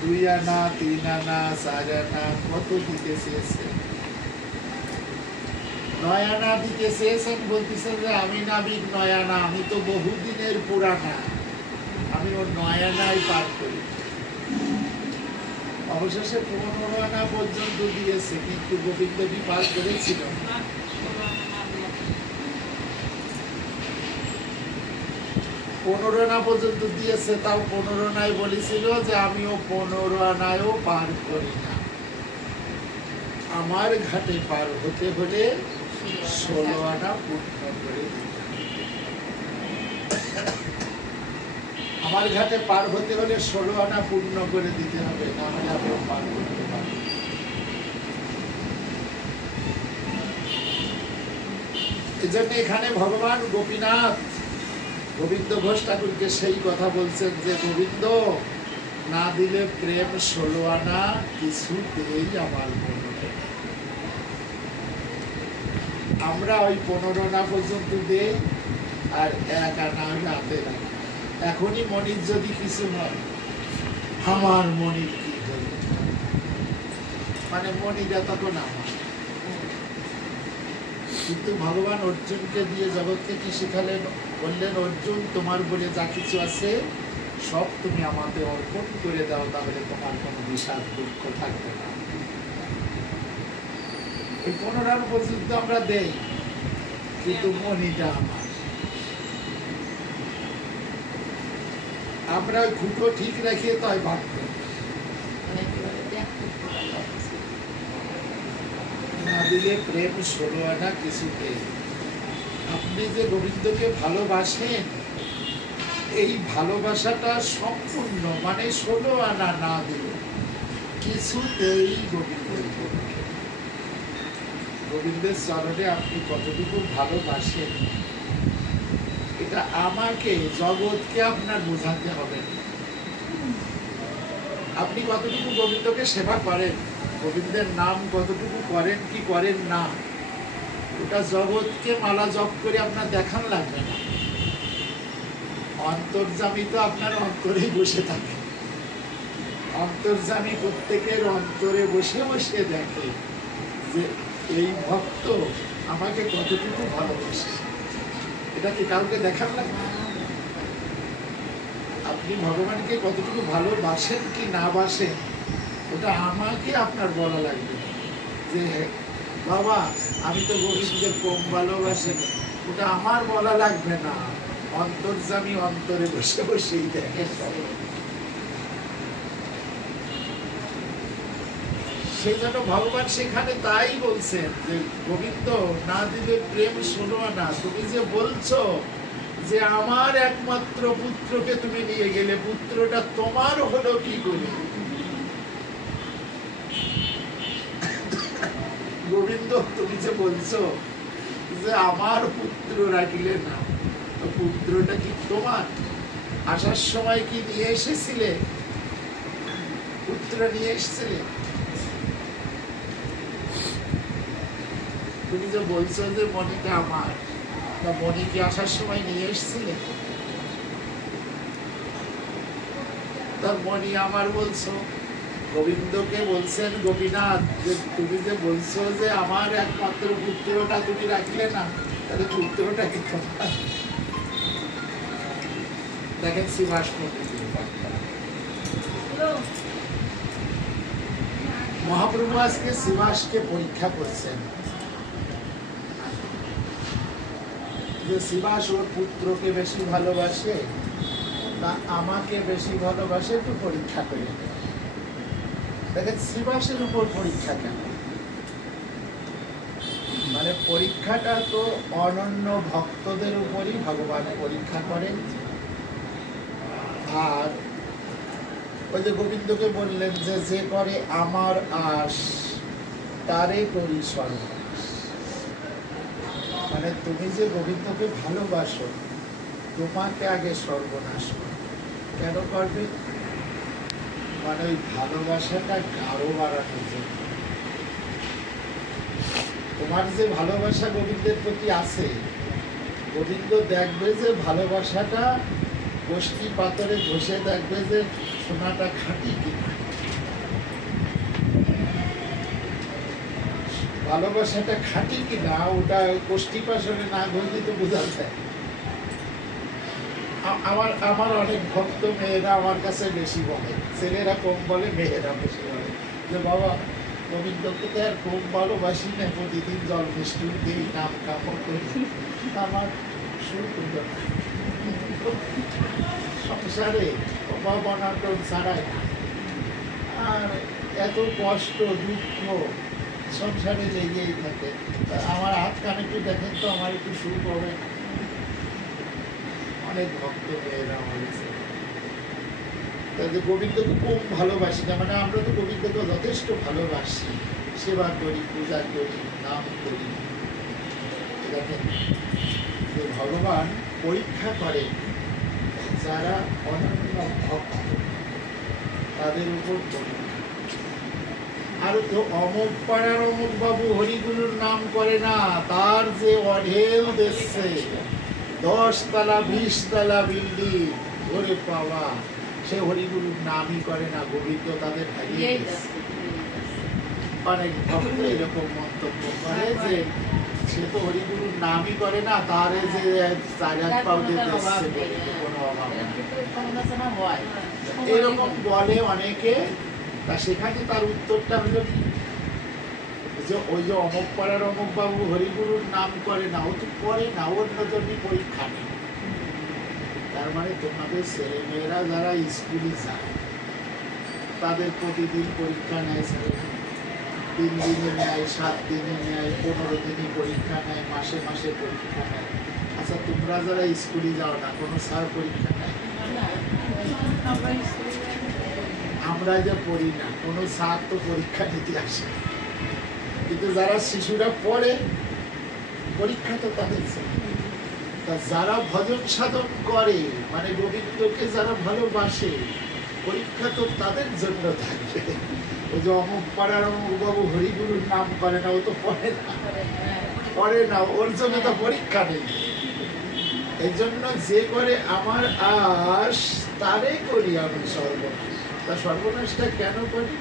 2 আনা 3 আনা 4 আনা কত দিতে চেয়েছে, 9 আনা দিতে চেয়েছেন। বলতেছেন যে আমি নাবিক 9 আনা, আমি তো বহুদিনের পুরানা, আমি ওর 9 আনাই পার করি। অবশেষে 15 আনা পর্যন্ত দিয়েছে, কিন্তু গোবিন্দ কি পার করেছিল? 15 আনা পর্যন্ত দিয়েছে, তাও 15 আনায় বলেছিল যে আমিও 15 আনায়ও পার করি না, আমার ঘাটে পার হতে হলে 16 আনা পূর্ণ করে দিতে হবে। আমার ঘাটে পার হতে হলে 16 আনা পূর্ণ করে দিতে হবে, না হলে আমিও পার করতে পারবো। এজন্য এখানে ভগবান গোপীনাথ গোবিন্দ ঘোষ ঠাকুরকে সেই কথা বলছেন যে গোবিন্দ না দিলে প্রেম 16 আনা কিছুতেই আমার মনে হয়। আমরা ওই 15 আনা পর্যন্ত দেই আর 1 আনা রাতে রাখি। এখনই মনির যদি কিছু হয়, আমার মনির কি হলো, মানে মনিটা তখন আমার। কিন্তু ভগবান অর্জুনকে দিয়ে জগৎকে কি শিখালেন? বললেন, অর্জুন, তোমার বলে যা কিছু আছে সব তুমি আমাকে অর্পণ করে দাও, তাহলে তোমার কোনো বিষাদ দুঃখ থাকবে না। এই 15 আনা পর্যন্ত আমরা দেই, কিন্তু মনিটা আমার। আমরা ওই খুঁটো ঠিক রাখিয়ে তাই ভাববো একেবারে ত্যাগ করতে পারছি। না দিলে প্রেম 16 আনা কিছুতে। আপনি যে গোবিন্দকে ভালোবাসেন, এই ভালোবাসাটা সম্পূর্ণ, মানে 16 আনা না দিলে কিছুতেই গোবিন্দের করবে। গোবিন্দের চরণে আপনি কতটুকু ভালোবাসেন, এটা আমাকে, জগৎকে আপনার বোঝাতে হবে না। আপনি কতটুকু গোবিন্দকে সেবা করেন, গোবিন্দের নাম কতটুকু করেন কি করেন না, ওটা জগৎকে মালা জপ করে আপনার দেখান লাগবে না। অন্তর্যামী তো আপনার অন্তরেই বসে থাকে। অন্তর্যামী প্রত্যেকের অন্তরে বসে বসে দেখে যে এই ভক্ত আমাকে কতটুকু ভালোবাসে। এটা কি কাউকে দেখান লাগবে? আপনি ভগবানকে কতটুকু ভালোবাসেন কি না বাসেন, ওটা আমাকে আপনার বলা লাগবে যে বাবা আমি তো গোবিন্দকে কম ভালোবাসি, ওটা আমার বলা লাগবে না। অন্তর্যামী অন্তরে বসে বসেই দেখে। সেই জন্য ভগবান সেখানে তাই বলছেন যে গোবিন্দ, না দিলে প্রেম 16 আনা। তুমি যে বলছো যে আমার একমাত্র পুত্রকে তুমি নিয়ে গেলে, পুত্রটা তোমার হলো কি করে? গোবিন্দ, তুমি যে বলছো যে আমার পুত্র রাখিলে না, তো পুত্রটা কি তোমার? আসার সময় কি নিয়ে এসেছিলে? পুত্র নিয়ে এসেছিলে? তুমি যে বলছো যে মনিটা আমার, তা মনি কি আসার সময় নিয়ে এসেছিলে? তার মনি আমার বলছো। গোবিন্দকে বলছেন গোপীনাথ যে তুমি যে বলছো যে আমার একমাত্র পুত্রটা তুমি রাখলে না, তাহলে পুত্রটা কি তোমার? দেখেন শ্রীবাস মহাপ্রভু আজকে শ্রীবাসকে পরীক্ষা করছেন যে শ্রীবাস ওর পুত্রকে বেশি ভালোবাসে না আমাকে বেশি ভালোবাসে, একটু পরীক্ষা করে দেখেন। শ্রীবাসের উপর পরীক্ষা কেন? মানে পরীক্ষাটা তো অনন্য ভক্তদের উপরই ভগবান পরীক্ষা করেন। আর ওই যে গোবিন্দকে বললেন যে যে করে আমার আশ তারে করি সর্বনাশ। মানে তুমি যে গোবিন্দকে ভালোবাসো, তোমাকে আগে সর্বনাশ করো। কেন করবে? মানে ওই ভালোবাসাটা গাঢ় বাড়ানোর জন্য। তোমার যে ভালোবাসা গোবিন্দের প্রতি আছে, গোবিন্দ দেখবে যে ভালোবাসাটা গোষ্ঠী পাথরে ঘষে দেখবে যে সোনাটা খাঁটি কিনা। ভালোবাসাটা খাঁটি কিনা ওটা গোষ্ঠী পাথরে না ঘষলে তো বোঝা যায়। আমার অনেক ভক্ত মেয়েরা আমার কাছে বেশি বলে, ছেলেরা কম বলে, মেয়েরা বেশি বলে যে বাবা গোবিন্দকে তো আর খুব ভালোবাসি না, প্রতিদিন জল মিষ্টি দিই, নাম কাপড় করি, আমার সুন্দর সংসারে অভাব অনাটন ছাড়াই আর এত কষ্ট দুঃখ সংসারে লেগেই থাকে। আমার হাত কানে একটু দেখেন তো, আমার একটু সুখ হবে। অনেক ভক্ত মেয়েরা হয়েছে তাদের গোবিন্দকে খুব ভালোবাসি না, মানে আমরা তো গোবিন্দকে যথেষ্ট ভালোবাসি, সেবা করি, পূজা করি, নাম করি। দেখেন যে ভগবান পরীক্ষা করেন যারা অনন্য ভক্ত, তাদের উপর পরীক্ষা। আর তো অমুক পাড়ার অমুক বাবু হরিগুরুর নাম করে না, তার যে অঢেল দেখছে 10 তলা 20 তলা বিল্ডিং, ওরে বাবা, সে হরিগুরুর নামই করে না, গোবিন্দ তাদের হারিয়ে এই গেছে। দেখো, অনেক ভক্ত এরকম মন্তব্য করে যে সে তো হরিগুরুর নামই করে না, তারে যে 4 পাও দিতে এসছে বলে তো কোনো অভাব নেই। কিন্তু সমালোচনা হয়। এরকম বলে অনেকে। তা সেখানে তার উত্তরটা হলো কি, যে ওই যে অমুক পাড়ার অমুক বাবু হরিগুরুর নাম করে না, ও তো করে না, ওর নজরই পরীক্ষা নেই। তার মানে তোমাদের ছেলেমেয়েরা যারা স্কুলে যায় তাদের প্রতিদিন পরীক্ষা নেয়, 3 দিনে নেয়, 7 দিনে নেয়, 15 দিনই পরীক্ষা নেয়, মাসে মাসে পরীক্ষা নেয়। আচ্ছা, তোমরা যারা স্কুলে যাও না, কোনো স্যার পরীক্ষা নেয়? না, আমরা স্কুলে আমরা যে পড়ি না, কোনো স্যার তো পরীক্ষা নিতে আসে না। কিন্তু যারা শিশুরা পড়ে, পরীক্ষা তো তাদের ছিল। তা যারা ভজন সাধন করে, মানে গোবিন্দকে যারা ভালোবাসে, পরীক্ষা তো তাদের জন্য থাকবে। ওই যে অমুক পাড়ার অমুক বাবু হরিগুরুর নাম করে না, ও তো পড়ে না, পড়ে না, ওর জন্য তো পরীক্ষা নেই। এই জন্য যে করে আমার আশ, তারে করি আমি সর্বনাশ। তা সর্বনাশটা কেন করি?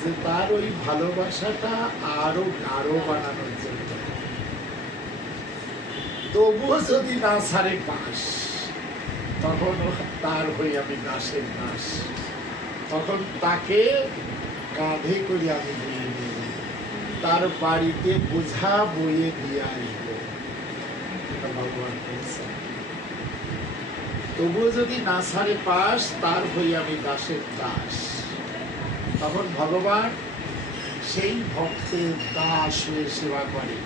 যে তার ওই ভালোবাসাটা আরো গাঢ় বানানোর জন্য। তবুও যদি না ছাড়ে পাশ, তখন তার হই আমি দাসের দাস। তখন তাকে কাঁধে করে আমি বয়ে নিয়ে যাব, তার বাড়িতে বোঝা বয়ে দিয়ে আসবো। এটা ভগবান বলছেন। তবুও যদি না ছাড়ে পাশ, তার হই আমি দাসের দাস। তখন ভগবান সেই ভক্তের দাস হয়ে সেবা করে।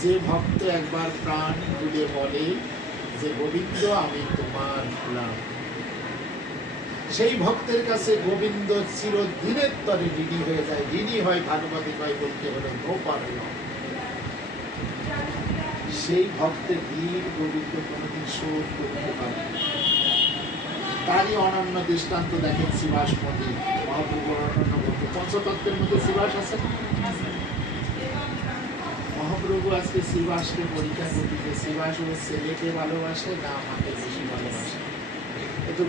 যে ভক্ত একবার প্রাণ খুলে বলে যে গোবিন্দ আমি তোমার গোলাম, সেই ভক্তের কাছে গোবিন্দ চিরদিনের তরে ঋণী হয়ে যায়। ঋণী হয় ভাগবতী কয় বলতে হলো গোপালন। সেই ভক্তের ঋণ গোবিন্দ কোনোদিন শোধ করতে পারে না। তারই অনন্য দৃষ্টান্ত দেখেন শিবাস মন্দির। মহাপ্রভুর অনন্য ভক্ত, পঞ্চতত্ত্বের মধ্যে শিবাস আছে না? মহাপ্রভু আজকে শিবাসকে পরীক্ষা করতে, শিবাস ওর ছেলেকে ভালোবাসে না আমাকে বেশি ভালোবাসে, একটু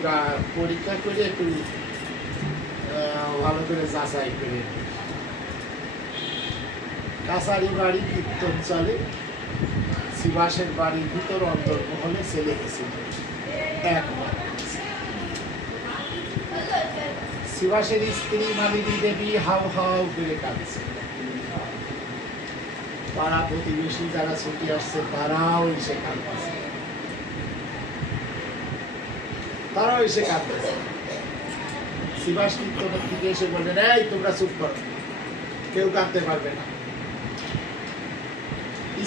পরীক্ষা করে একটু ভালো করে যাচাই করে। কাছারি বাড়ি কীর্তন চলে, শিবাসের বাড়ির ভিতর অন্তর্মহলে ছেলে গেছিল একবার। শিবাসের স্ত্রী মালিনী দেবী হাউ হাউ করে কাঁদছে। পাড়া প্রতিবেশী যারা ছুটি আসছে তারাও এসে কাঁদছে, তারাও এসে কাঁদতেছে। শিবাস কীর্তনের দিকে এসে বললেন, এই তোমরা চুপ করো, কেউ কাঁদতে পারবে না।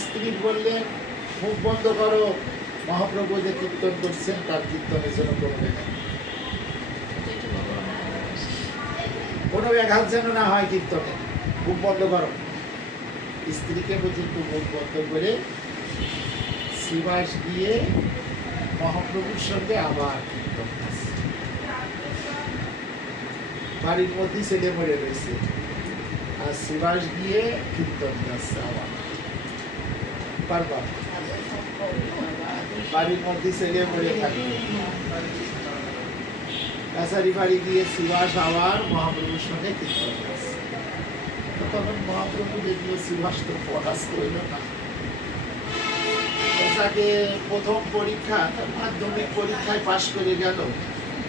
স্ত্রী বললেন, মুখ বন্ধ করো, মহাপ্রভু যে কীর্তন করছেন তার কীর্তনের জন্য করবে না, কোনো ব্যাঘাত যেন না হয় কীর্তনে, মুখ বন্ধ করো। স্ত্রীকে পর্যন্ত মুখ বন্ধ করে শিবাস গিয়ে মহাপ্রভুর সঙ্গে আবার কীর্তন করছে। বাড়ির মধ্যে ছেলে মরে রয়েছে, আর শিবাস গিয়ে কীর্তন করছে আবার। পারবা? বাড়ির মধ্যে ছেলে মরে থাকবে, কাছারি বাড়ি গিয়ে শিবাস আবার মহাপ্রভুর সঙ্গে কীর্তন করছে। তখন মহাপ্রভু দেখলো শিবাস তো পরাস্ত হইল না। তাকে প্রথম পরীক্ষা, মাধ্যমিক পরীক্ষায় পাশ করে গেল,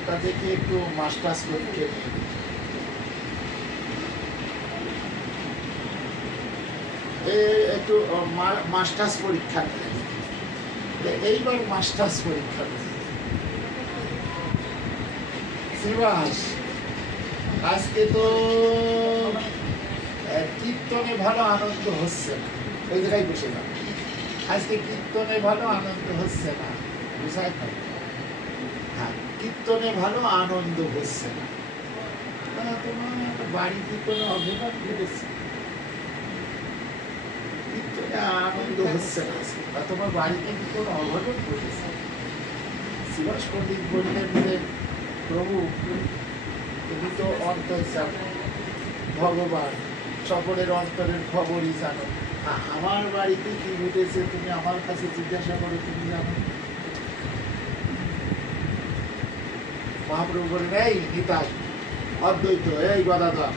তাদেরকে একটু মাস্টার্স পরীক্ষা নিয়ে একটু মাস্টার্স পরীক্ষা নিয়ে, এইবার মাস্টার্স পরীক্ষা শিবাস আজকে তো কীর্তনে ভালো আনন্দ হচ্ছে না, ওই জায়গায় বসে না, আজকে কীর্তনে ভালো আনন্দ হচ্ছে না, বুঝাই পাই? হ্যাঁ, কীর্তনে ভালো আনন্দ হচ্ছে না। তোমার বাড়িতে কোনো অভিমান ঘটেছে, কীর্তনে আনন্দ হচ্ছে না, বা তোমার বাড়িতে কি কোনো অঘটন ঘটেছে? শিবাস পণ্ডিত বললেন যে প্রভু তুমি তো অন্তর্যামী, ভগবান সকলের অন্তরের খবরই জানো। আমার বাড়িতে কি ঘটেছে তুমি আমার কাছে জিজ্ঞাসা করো, তুমি জানো? মহাপ্রভু বলেন, এই নিতাই, অদ্বৈত, এই গদাধর,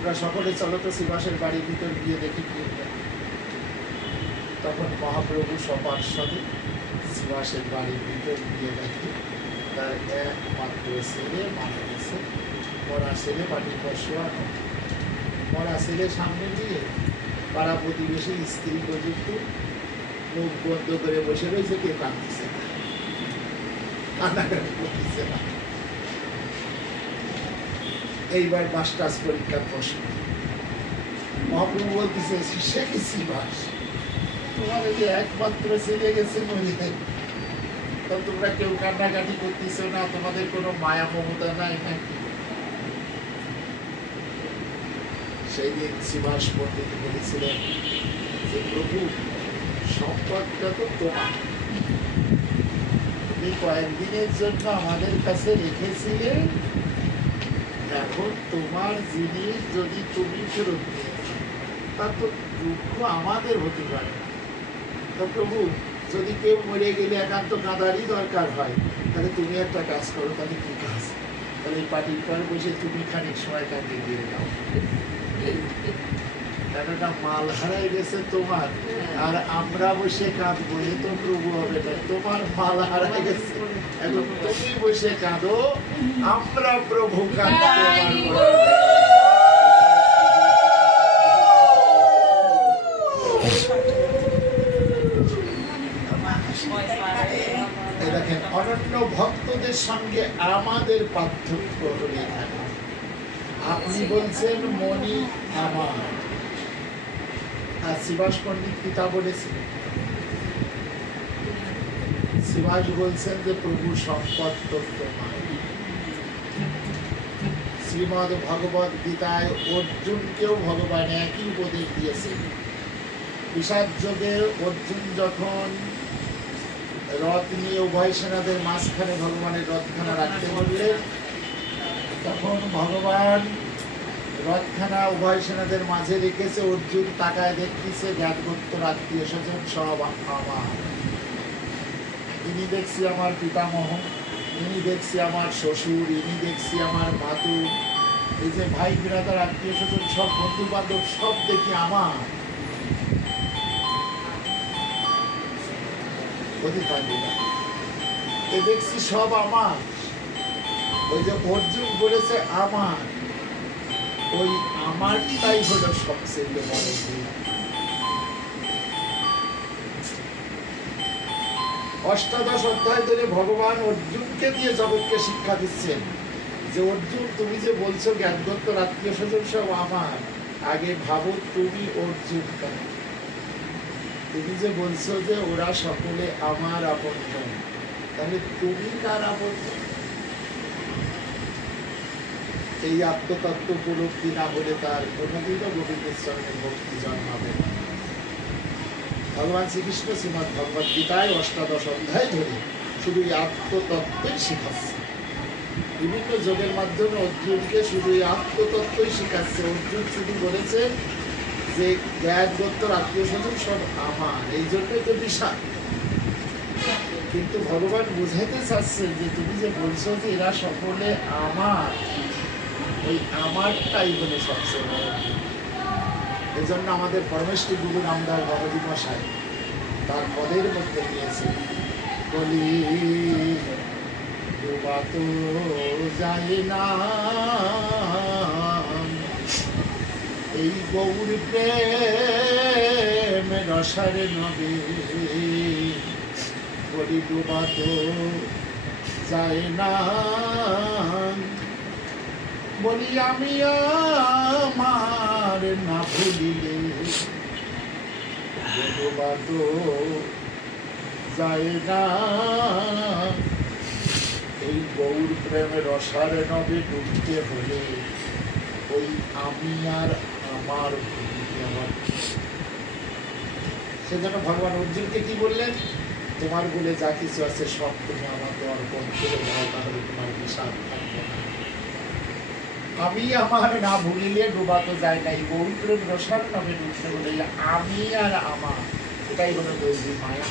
ওরা সকলে চলো তো শ্রীবাসের বাড়ির ভিতর গিয়ে দেখি কি হলো। তখন মহাপ্রভু সপার্শ্বদে শ্রীবাসের বাড়ির ভিতর গিয়ে দেখে তার একমাত্র ছেলে মারা গেছে। মরা ছেলে পাটির বসা, মরা ছেলে সামনে দিয়ে পাড়া প্রতিবেশী স্ত্রী পর্যন্ত মুখ বন্ধ করে বসে রয়েছে, কে কাঁদতেছে না, কান্নাকাটি করতেছে না। এইবার মাস্টার্স পরীক্ষার প্রশ্ন। মহাপ্রভু বলতেছে, সে কি শ্রীবাস, তোমার এই যে একমাত্র ছেলে গেছে মরে, তো তোমরা কেউ কান্নাকাটি করতেছ না, তোমাদের কোনো মায়া মমতা নাই নাকি? সেই দিন শ্রীবাস পণ্ডিত বলেছিলেন যে প্রভু, সম্পদটা তো তোমার, তুমি কয়েকদিনের জন্য আমাদের কাছে রেখেছিলে, এখন তোমার জিনিস যদি তুমি ফেরত নিয়ে তা তো দুঃখ আমাদের হতে পারে না। তো প্রভু, যদি কেউ মরে গেলে একান্ত কাঁদারই দরকার হয়, তাহলে তুমি একটা কাজ করো। তাহলে কি কাজ? তাহলে এই পাটির পর বসে তুমি খানিক সময় কাটিয়ে দিয়ে দাও, একটা মাল হারাই গেছে তোমার, আর আমরা বসে কাঁদবো, এ তো প্রভু হবে না। তোমার মাল হারাই গেছে, এখন তুমি বসে কাঁদো, আমরা প্রভু কাঁদতে পারবো। দেখেন, অনন্য ভক্তদের সঙ্গে আমাদের পার্থক্য হলে থাকে। আপনি বলছেন মনি আমার, আর শ্রীবাস পণ্ডিত পিতা বলেছিলেন, শ্রীবাস বলছেন যে প্রভু সম্পদ তো তোমার। শ্রীমদ ভগবত গীতায় অর্জুনকেও ভগবান একই উপদেশ দিয়েছেন। বিষাদ যোগে অর্জুন যখন রথ নিয়ে উভয় সেনাদের মাঝখানে ভগবানের রথখানা রাখতে বললেন, তখন ভগবান রথখানা উভয় সেনাদের মাঝে রেখেছে। অর্জুন তাকায় দেখতেছে জ্ঞাতগোত্র আত্মীয় স্বজন সব আমার, ইনি দেখছি আমার পিতামহ, ইনি দেখছি আমার শ্বশুর, ইনি দেখছি আমার মাতু, এই যে ভাই বিরাদার আত্মীয় স্বজন সব বন্ধু বান্ধব সব দেখি আমার। এ দেখছি সব আমার। ওই যে অর্জুন বলেছে আমার, ওই আমারটাই হলো সবচেয়ে বড় ভুল। অষ্টাদশ অধ্যায় ধরে ভগবান অর্জুনকে দিয়ে জগৎকে শিক্ষা দিচ্ছেন যে অর্জুন, তুমি যে বলছো জ্ঞাতগোত্র আত্মীয় স্বজন সব আমার, আগে ভাবো তুমি অর্জুন কেন? তুমি যে বলছো যে ওরা সকলে আমার আপনজন, তাহলে তুমি কার আপনজন? এই আত্মতত্ত্ব উপলব্ধি না হলে তার কোনোদিনও গোবিন্দের চরণে ভক্তি জন্মাবে না। ভগবান শ্রীকৃষ্ণ শ্রীমদ ভগবত গীতায় অষ্টাদশ অধ্যায় ধরে শুধু এই আত্মতত্ত্বই শেখাচ্ছে। বিভিন্ন যোগের মাধ্যমে অর্জুনকে শুধু এই আত্মতত্ত্বই শেখাচ্ছে। অর্জুন শুধু বলেছে যে জ্ঞাতগোত্র আত্মীয় স্বজন সব আমার, এই জন্যই তো বিষাদ। কিন্তু ভগবান বুঝাইতে চাচ্ছেন যে তুমি যে বলছো যে এরা সকলে আমার, ওই আমারটাই হলো সবচেয়ে বড়। এই জন্য আমাদের পরমেশ্বর গুরু রামদাস বাবাজি মশাই তার পদের মধ্যে নিয়েছে, বলি ডোবা তো যায় না এই গৌর প্রেম রসারে নবে, বলি ডোবা তো যায় না, বলি আমি আমার না ভুলিলে ডোবা তো যায় না, এই গৌর প্রেমের রসারে নবে ডুবতে হলে ওই আমি আর আমার ভুলিতে আমার। সেজন্য ভগবান অর্জুনকে কি বললেন? তোমার বলে যা কিছু আছে সব তুমি আমাকে অর্পণ করে দাও, তাহলে তোমার বিষাদ থাকবে না। আমি আমার না ভুলিলে ডুবাতো যায় নাই, পবিত্র রসার নামে ডুবতে বলে আমি আর আমার, এটাই হলো দৈবিক মায়া।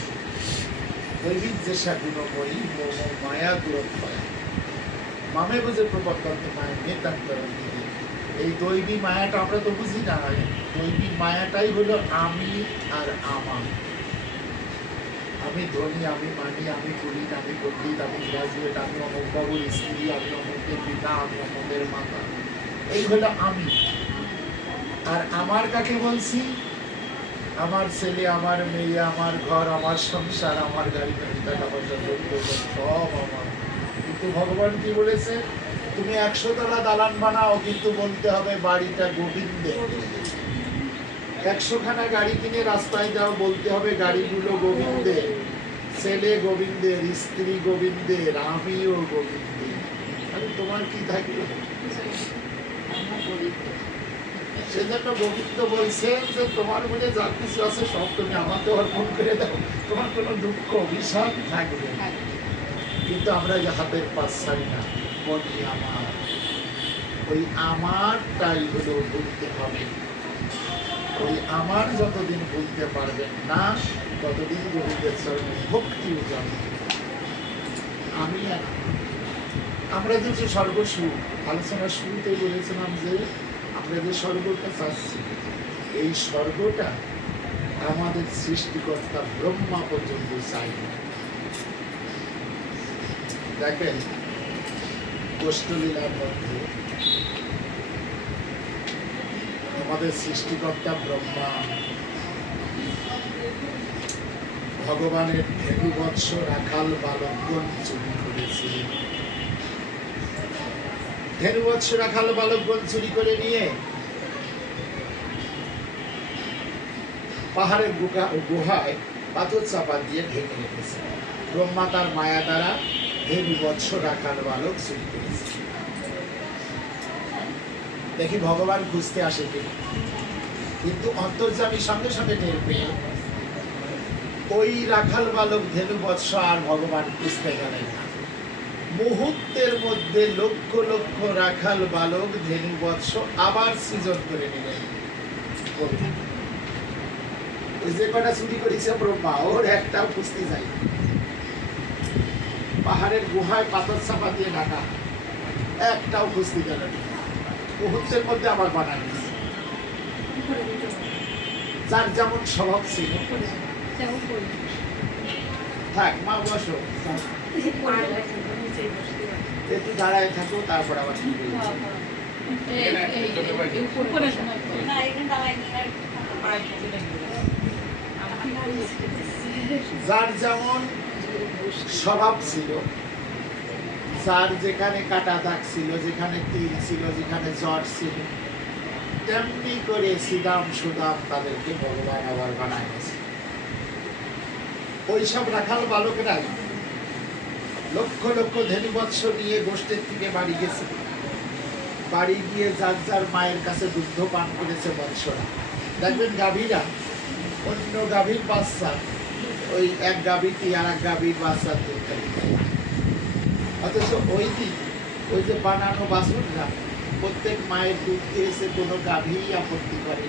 দৈবিক যে গুণময়ী মোহ মায়া দূরত্ব মামে বুঝে প্রবর্তন্ত মায় নেতান্তরণ দিদি। এই দৈবিক মায়াটা আমরা তো বুঝি না, দৈবিক মায়াটাই হলো আমি আর আমার। আমি ধনী, আমি মানি, আমি পুলিশ, আমি পণ্ডিত, আমি গ্রাজুয়েট, আমি অমুক বাবুর স্ত্রী, আমি অমুকের পিতা, আমি অমুকের মাতা, এই হলো আমি। আর আমার কাকে বলছি? আমার ছেলে, আমার মেয়ে, আমার ঘর, আমার সংসার, আমার গাড়ি, টাকা পয়সা, সব আমার। কিন্তু ভগবান কি বলেছে? তুমি 100 তলা দালান বানাও, কিন্তু বলতে হবে বাড়িটা গোবিন্দের। 100 খানা গাড়ি কিনে রাস্তায় দাও, বলতে হবে গাড়িগুলো গোবিন্দের, ছেলে গোবিন্দের, স্ত্রী গোবিন্দের, আমিও গোবিন্দের। তাহলে তোমার কি থাকলো? সেজন্য গোবিন্দ বলছেন যে তোমার মধ্যে যা কিছু আছে সব তুমি আমাকে অর্পণ করে দাও, তোমার কোনো দুঃখ বিষাদ থাকবে না। কিন্তু আমরা যে হাতের পাশ ছাড়ি না, বলি আমার, ওই আমারটাই হলো ভুলতে হবে। ওই আমার যতদিন ভুলতে পারবেন না, ততদিন গোবিন্দের চরণে ভক্তি উজাড়। আমি আর আমরা যে স্বর্গসুখ আলোচনার শুরুতে বলেছিলাম যে আমরা যে স্বর্গটা চাচ্ছি, এই স্বর্গটা আমাদের সৃষ্টিকর্তা ব্রহ্মা পর্যন্ত চাই না। দেখেন গোষ্ঠলীলার মধ্যে আমাদের সৃষ্টিকর্তা ব্রহ্মা ভগবানের ধেনুবৎস রাখাল বালকগণ চুরি করেছে। ধেনুবৎস রাখাল বালকগণ চুরি করে নিয়ে পাহাড়ের গুহায় পাথর চাপা দিয়ে ঢেকে রেখেছে। ব্রহ্মা তার মায়া দ্বারা ধেনুবৎস রাখাল বালক চুরি করেছে। দেখি ভগবান খুঁজতে আসে কিনা, কিন্তু অন্তর্যামী সঙ্গে সঙ্গে টের পেয়ে ওই রাখাল বালক ধেনুবৎস আর ভগবান খুঁজতে গেলেন না। মুহূর্তের মধ্যে লক্ষ লক্ষ রাখাল বালক ধেনুবৎস আবার সৃজন করে নিলেন। ওই যে কটা চুরি করেছে ব্রহ্মা, ওর একটাও খুঁজতে যাই। পাহাড়ের গুহায় পাথর চাপা দিয়ে ঢাকা, একটাও খুঁজতে গেল না। মুহূর্তের মধ্যে আবার বানানো, যার যেমন স্বভাব ছিল। থাক মা, বসো, একটু দাঁড়ায় থাকো, তারপর আবার যার যেমন স্বভাব ছিল, যার যেখানে কাটা দাগ ছিল, যেখানে তিল ছিল, যেখানে জ্বর ছিল, তেমনি করে শ্রীরাম সুদাম তাদেরকে ভগবান আবার বানায় গেছে। ওইসব রাখাল বালকরাই লক্ষ লক্ষ ধেনুবৎস নিয়ে গোষ্ঠীর থেকে বাড়ি গেছে। বাড়ি গিয়ে যার যার মায়ের কাছে দুগ্ধ পান করেছে বৎসরা। দেখবেন গাভীরা অন্য গাভীর বাচ্চা, ওই এক গাভীটি আর এক গাভীর বাচ্চার দুধ খাই। অথচ ওই দিন ওই যে বানানো বাছুররা প্রত্যেক মায়ের দুধ দিয়েছে, কোনো গাভী আপত্তি করে।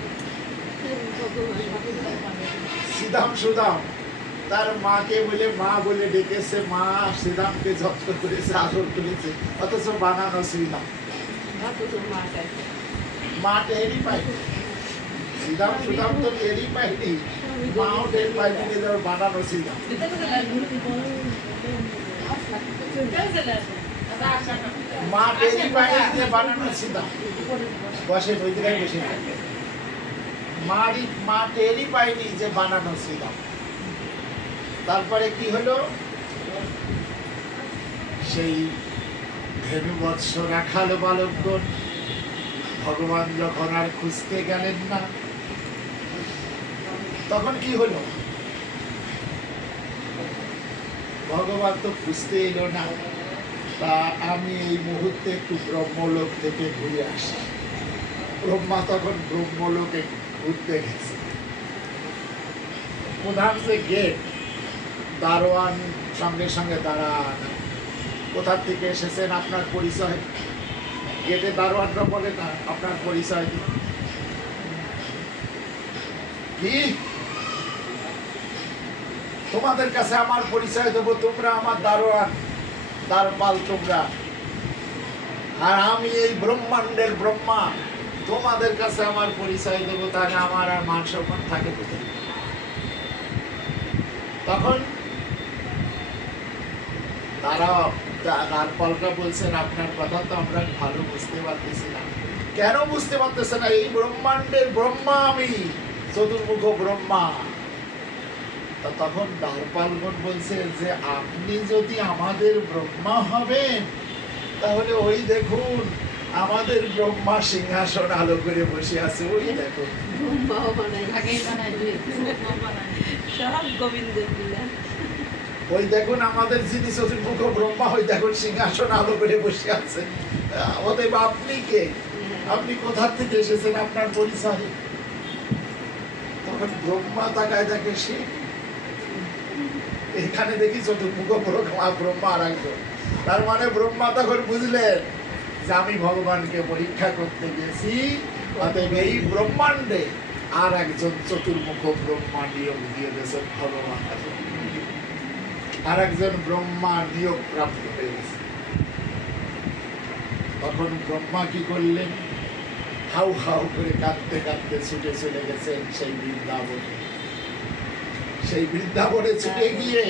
শ্রীদাম সুদাম তার মাকে বলে মা বলে ডেকেছে, মা শ্রীরামকে যত্ন করেছে, আদর করেছে, অথচ বানানো শ্রীরাম মা টেরই পায়নি। শ্রীরাম সুদাম তো টেরই পায়নি, মাও টের পায়নি যে বানানো শ্রীরাম। মা টেরই পায়নি যে বানানো শ্রীরাম। বসে ওই জায়গায় বসে মা টেরই পায়নি যে বানানো শ্রীরাম। তারপরে কি হলো, সেই ধেনুবৎস রাখাল বালকগণ ভগবান যখন আর খুঁজতে গেলেন না, তখন কি হলো, ভগবান তো খুঁজতে এলো না। তা আমি এই মুহূর্তে একটু ব্রহ্মলোক থেকে ঘুরে আসি। ব্রহ্মা তখন ব্রহ্মলোকে ঘুরতে গেছে। প্রধান যে গেট, দারোয়ান সঙ্গে সঙ্গে দাঁড়ান, কোথা থেকে এসেছেন, আপনার পরিচয়। গেটে দারোয়ানরা বলে না আপনার পরিচয় দিন। কি তোমাদের কাছে আমার পরিচয় দেবো? তোমরা আমার দারোয়ান, দ্বারপাল তোমরা, আর আমি এই ব্রহ্মাণ্ডের ব্রহ্মা, তোমাদের কাছে আমার পরিচয় দেবো, তাহলে আমার আর মান সম্মান থাকে কোথায়? তখন তারা দ্বারপালরা বলছেন আপনার কথা তো আমরা ভালো বুঝতে পারতেছি না। কেন বুঝতে পারতেছে না? এই ব্রহ্মাণ্ডের ব্রহ্মা আমি, চতুর্মুখ ব্রহ্মা। তখন দ্বারপালগণ বলছে যে আপনি যদি আমাদের ব্রহ্মা হবেন তাহলে ওই দেখুন আমাদের ব্রহ্মা সিংহাসন আলো করে বসে আছে, ওই দেখুন। আগেই বানাই দিয়েছে। সব গোবিন্দের লীলা। ওই দেখুন আমাদের যিনি চতুর্মুখ ব্রহ্মা, ওই দেখুন সিংহাসন আলো করে বসে আছে। অতএব আপনি কে? আপনি কোথা থেকে এসেছেন? আপনার পরিচয়? তখন ব্রহ্মা তাকায় দেখে সে এখানে দেখি চতুর্মুখ ব্রহ্মা আর একজন। তার মানে ব্রহ্মা তখন বুঝলেন যে আমি ভগবানকে পরীক্ষা করতে গেছি, অতএব এই ব্রহ্মাণ্ডে আর একজন চতুর্মুখ ব্রহ্মা নিয়োগ দিয়ে দিয়েছেন ভগবান। আর একজন ব্রহ্মা নিয়োগ প্রাপ্ত হয়ে গেছে। তখন ব্রহ্মা কি করলেন? হাউ হাউ করে কাঁদতে কাঁদতে ছুটে চলে গেছেন সেই বৃন্দাবনে। সেই বৃন্দাবনে ছুটে গিয়ে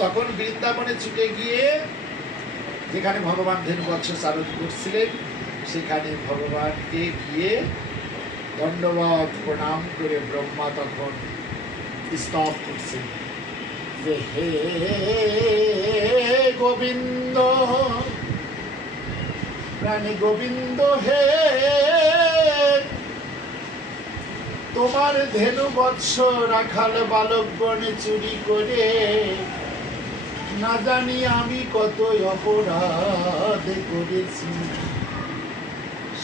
তখন বৃন্দাবনে ছুটে গিয়ে যেখানে ভগবান ধেনুবৎস চারণ করছিলেন সেখানে ভগবানকে গিয়ে দণ্ডবত প্রণাম করে ব্রহ্মা তখন স্তব করছেন যে হে গোবিন্দ, প্রাণী গোবিন্দ হে, তোমার ধেনু বৎস রাখাল বালকগণে চুরি করে না জানি আমি কত অপরাধ করেছি,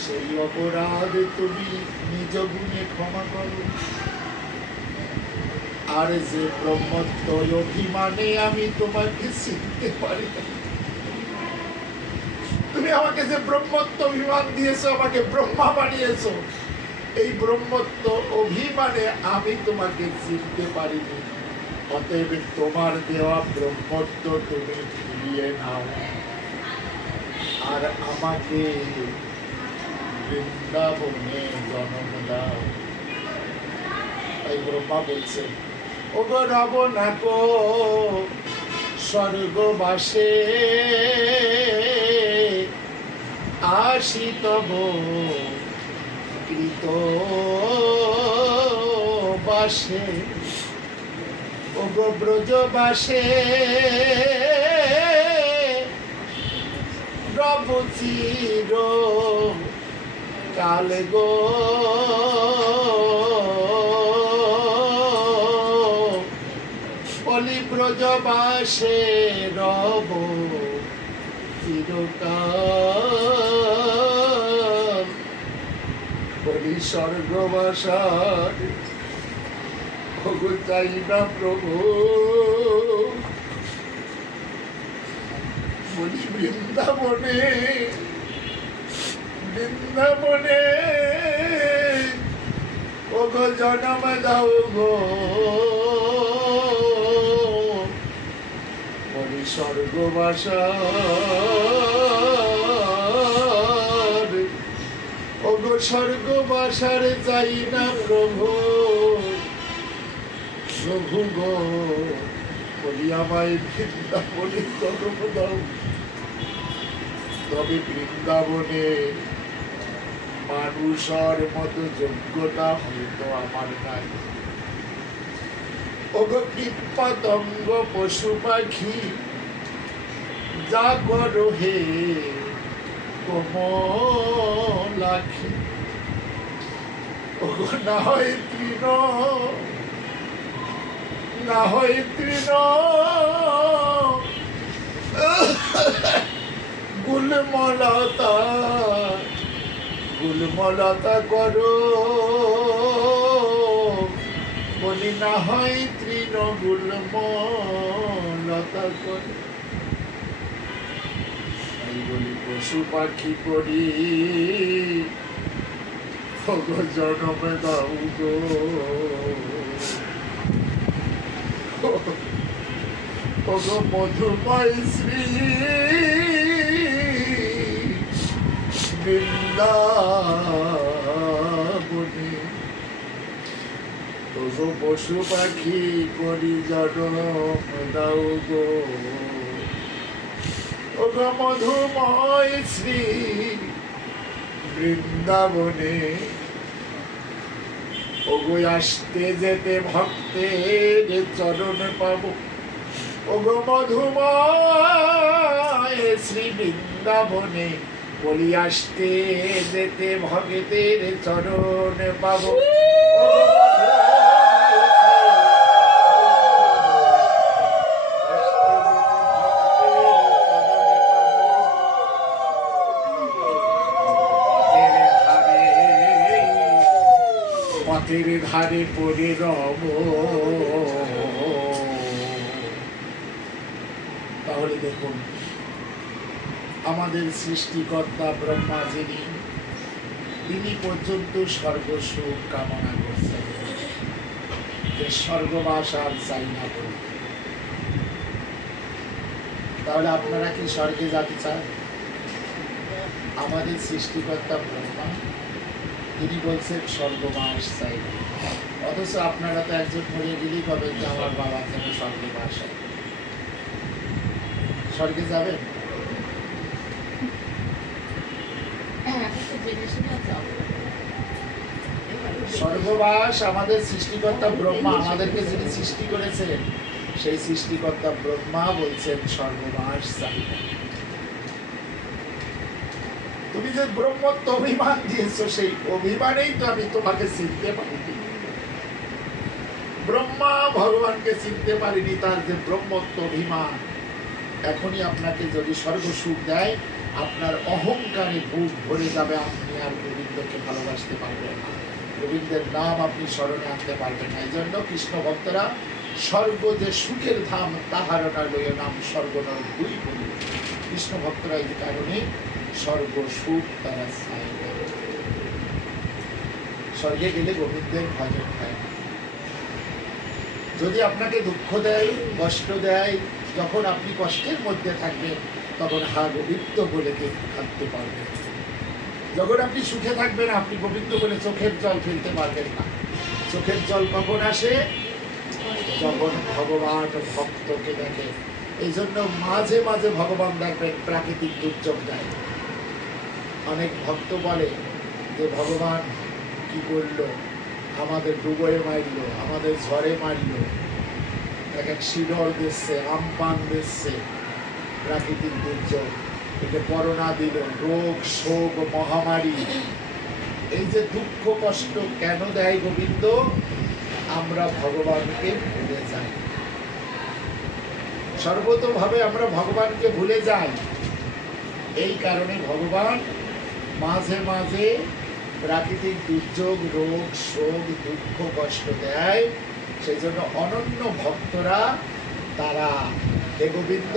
সেই অপরাধ তুমি নিজ গুণে ক্ষমা করো। আর যে ব্রহ্মত্ব অভিমানে আমি তোমাকে চিনতে পারি না, তুমি আমাকে যে ব্রহ্মত্ব অভিমান দিয়েছো, আমাকে ব্রহ্মা বানিয়েছো, এই ব্রহ্মত্ব অভিমানে আমি তোমাকে চিনতে পারিনি। অতএব তোমার দেওয়া ব্রহ্মত্ব তুমি ফিরিয়ে নাও আর আমাকে বৃন্দাবনে জন্ম দাও। তাই ব্রহ্মা বলছে ওগো রবনাকো স্বর্গবাসে আসি তব কৃত বাসে, ওগো ব্রজবাসে রব চির কাল গো, বলি ব্রজবাসে রব চিরকাল, বলি স্বর্গবাসার চাই না প্রভু, বলি বৃন্দাবনে বৃন্দাবনে ওগো জনম দাও গো, বলি স্বর্গবাসার, ওগো স্বর্গবাসার চাই না প্রভু, প্রভু গো বলি আমায় বৃন্দাবনে জন্ম দাও। তবে বৃন্দাবনে মানুষের মতো যোগ্যতা হয়তো আমার নাই। ওগো কীট পতঙ্গ পশু পাখি যা করো হে কমলাখি, ওগো না হয় তৃণ, না হয় তৃণ গুলমলতা, গুলমলতা করো, বলি না হয় তৃণ গুলমলতা করো। পশু পাখি করি ওগো জনমে দাও গো, ওগো মধুময় শ্রী বৃন্দাবনে, ওগো পশু পাখি করি জনম দাও গো, ওগো মধুময় শ্রী বৃন্দাবনে, ওগো আসতে যেতে ভক্তের চরণ পাবো, ওগো মধুময় শ্রী বৃন্দাবনে, বলি আসতে যেতে ভক্তের চরণ পাবো, পথের ধারে পড়ে রব। তাহলে দেখুন, আমাদের সৃষ্টিকর্তা ব্রহ্মা যিনি, তিনি পর্যন্ত স্বর্গসুখ কামনা করছেন, যে স্বর্গবাস আর চাই না বলে। তাহলে আপনারা কি স্বর্গে যেতে চান? আমাদের সৃষ্টিকর্তা ব্রহ্মা তিনি বলছেন স্বর্গবাস চাই, অথচ আপনারা তো একজন মরে গেলেই বলেন যে আমার বাবা যেন স্বর্গে বাস হয়। স্বর্গে যাবেন? স্বর্গবাস আমাদের সৃষ্টিকর্তা ব্রহ্মা, আমাদেরকে যিনি সৃষ্টি করেছেন সেই সৃষ্টিকর্তা ব্রহ্মা বলছেন স্বর্গবাস চাই। তুমি যে ব্রহ্মত্ব অভিমান দিয়েছো, সেই অভিমানেই তো আমি তোমাকে চিনতে পারিনি। ব্রহ্মা ভগবানকে চিনতে পারিনি, তার যে ব্রহ্মত্ব অভিমান। এখনই আপনাকে যদি স্বর্গ সুখ দেয়, আপনার অহংকারে বুক ভরে যাবে, আপনি আর গোবিন্দকে ভালোবাসতে পারবেন না, গোবিন্দের নাম আপনি স্মরণে আনতে পারবেন না। এই জন্য কৃষ্ণ ভক্তরা স্বর্গ যে সুখের ধাম, তাহার লয়ে নাম স্বর্গ নরক দুই বলি। কৃষ্ণ ভক্তরা এই কারণে স্বর্গ সুখ তারা চায় না। স্বর্গে গেলে গোবিন্দের ভজন হয়। যদি আপনাকে দুঃখ দেয়, কষ্ট দেয়, যখন আপনি কষ্টের মধ্যে থাকবেন, তখন হা গোবিন্দ বলে থাকতে পারবেন। যখন আপনি সুখে থাকবেন, আপনি গোবিন্দ বলে চোখের জল ফেলতে পারবেন না। চোখের জল কখন আসে? যখন ভগবান ভক্তকে দেখে। এই জন্য মাঝে মাঝে ভগবান দেখবেন প্রাকৃতিক দুর্যোগ দেয়। অনেক ভক্ত বলে যে ভগবান কি করলো, আমাদের ডুবোয় মারলো, আমাদের ঝড়ে মারলো, এক এক শিডর দিচ্ছে, আমপান দিচ্ছে, প্রাকৃতিক দুর্যোগ, একে করোনা দিল, রোগ শোক মহামারী। এই যে দুঃখ কষ্ট কেন দেয় গোবিন্দ? আমরা ভগবানকে ভুলে যাই, সর্বতোভাবে আমরা ভগবানকে ভুলে যাই। এই কারণে ভগবান মাঝে মাঝে প্রাকৃতিক দুর্যোগ, রোগ শোক, দুঃখ কষ্ট দেয়। সেই জন্য অনন্য ভক্তরা তারা, হে গোবিন্দ,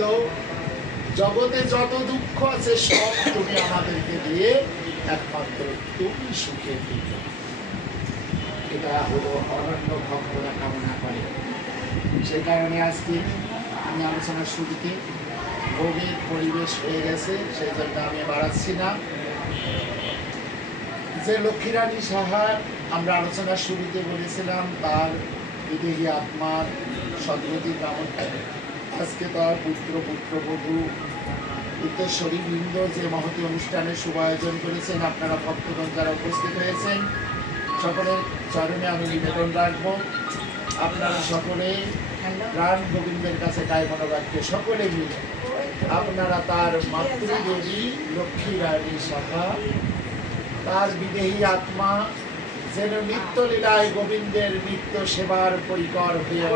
জগতে যত দুঃখ আছে সব তুমি আমাদেরকে দিয়ে একমাত্র তুমি সুখে দিবে। এটা হলো অনন্য ভক্তরা কামনা করে। সে কারণে আজকে আমি আলোচনার শুরুতে ভোগের পরিবেশ হয়ে গেছে, সেই জন্য আমি বাড়াচ্ছি না। যে লক্ষ্মীরানী সাহা আমরা আলোচনার শুরুতে বলেছিলাম, তার বিদেহী আত্মার সদ্গতি কামনা, আজকে তার পুত্র পুত্রবধূ উত্তরস্বরী বৃন্দ যে মহতী অনুষ্ঠানের শুভ আয়োজন করেছেন, আপনারা ভক্তগণ যারা উপস্থিত হয়েছেন, সকলের চরণে আমি নিবেদন রাখবো। আপনারা সকলে প্রাণ গোবিন্দের কাছে গায়ে মনোবাক্যে সকলে মিলে আপনারা তার মাতৃদেবী লক্ষ্মী রানী সাহা, তার বিদেহী আত্মা যেন নিত্য লীলায় গোবিন্দের নিত্য সেবার পরিকর হয়ে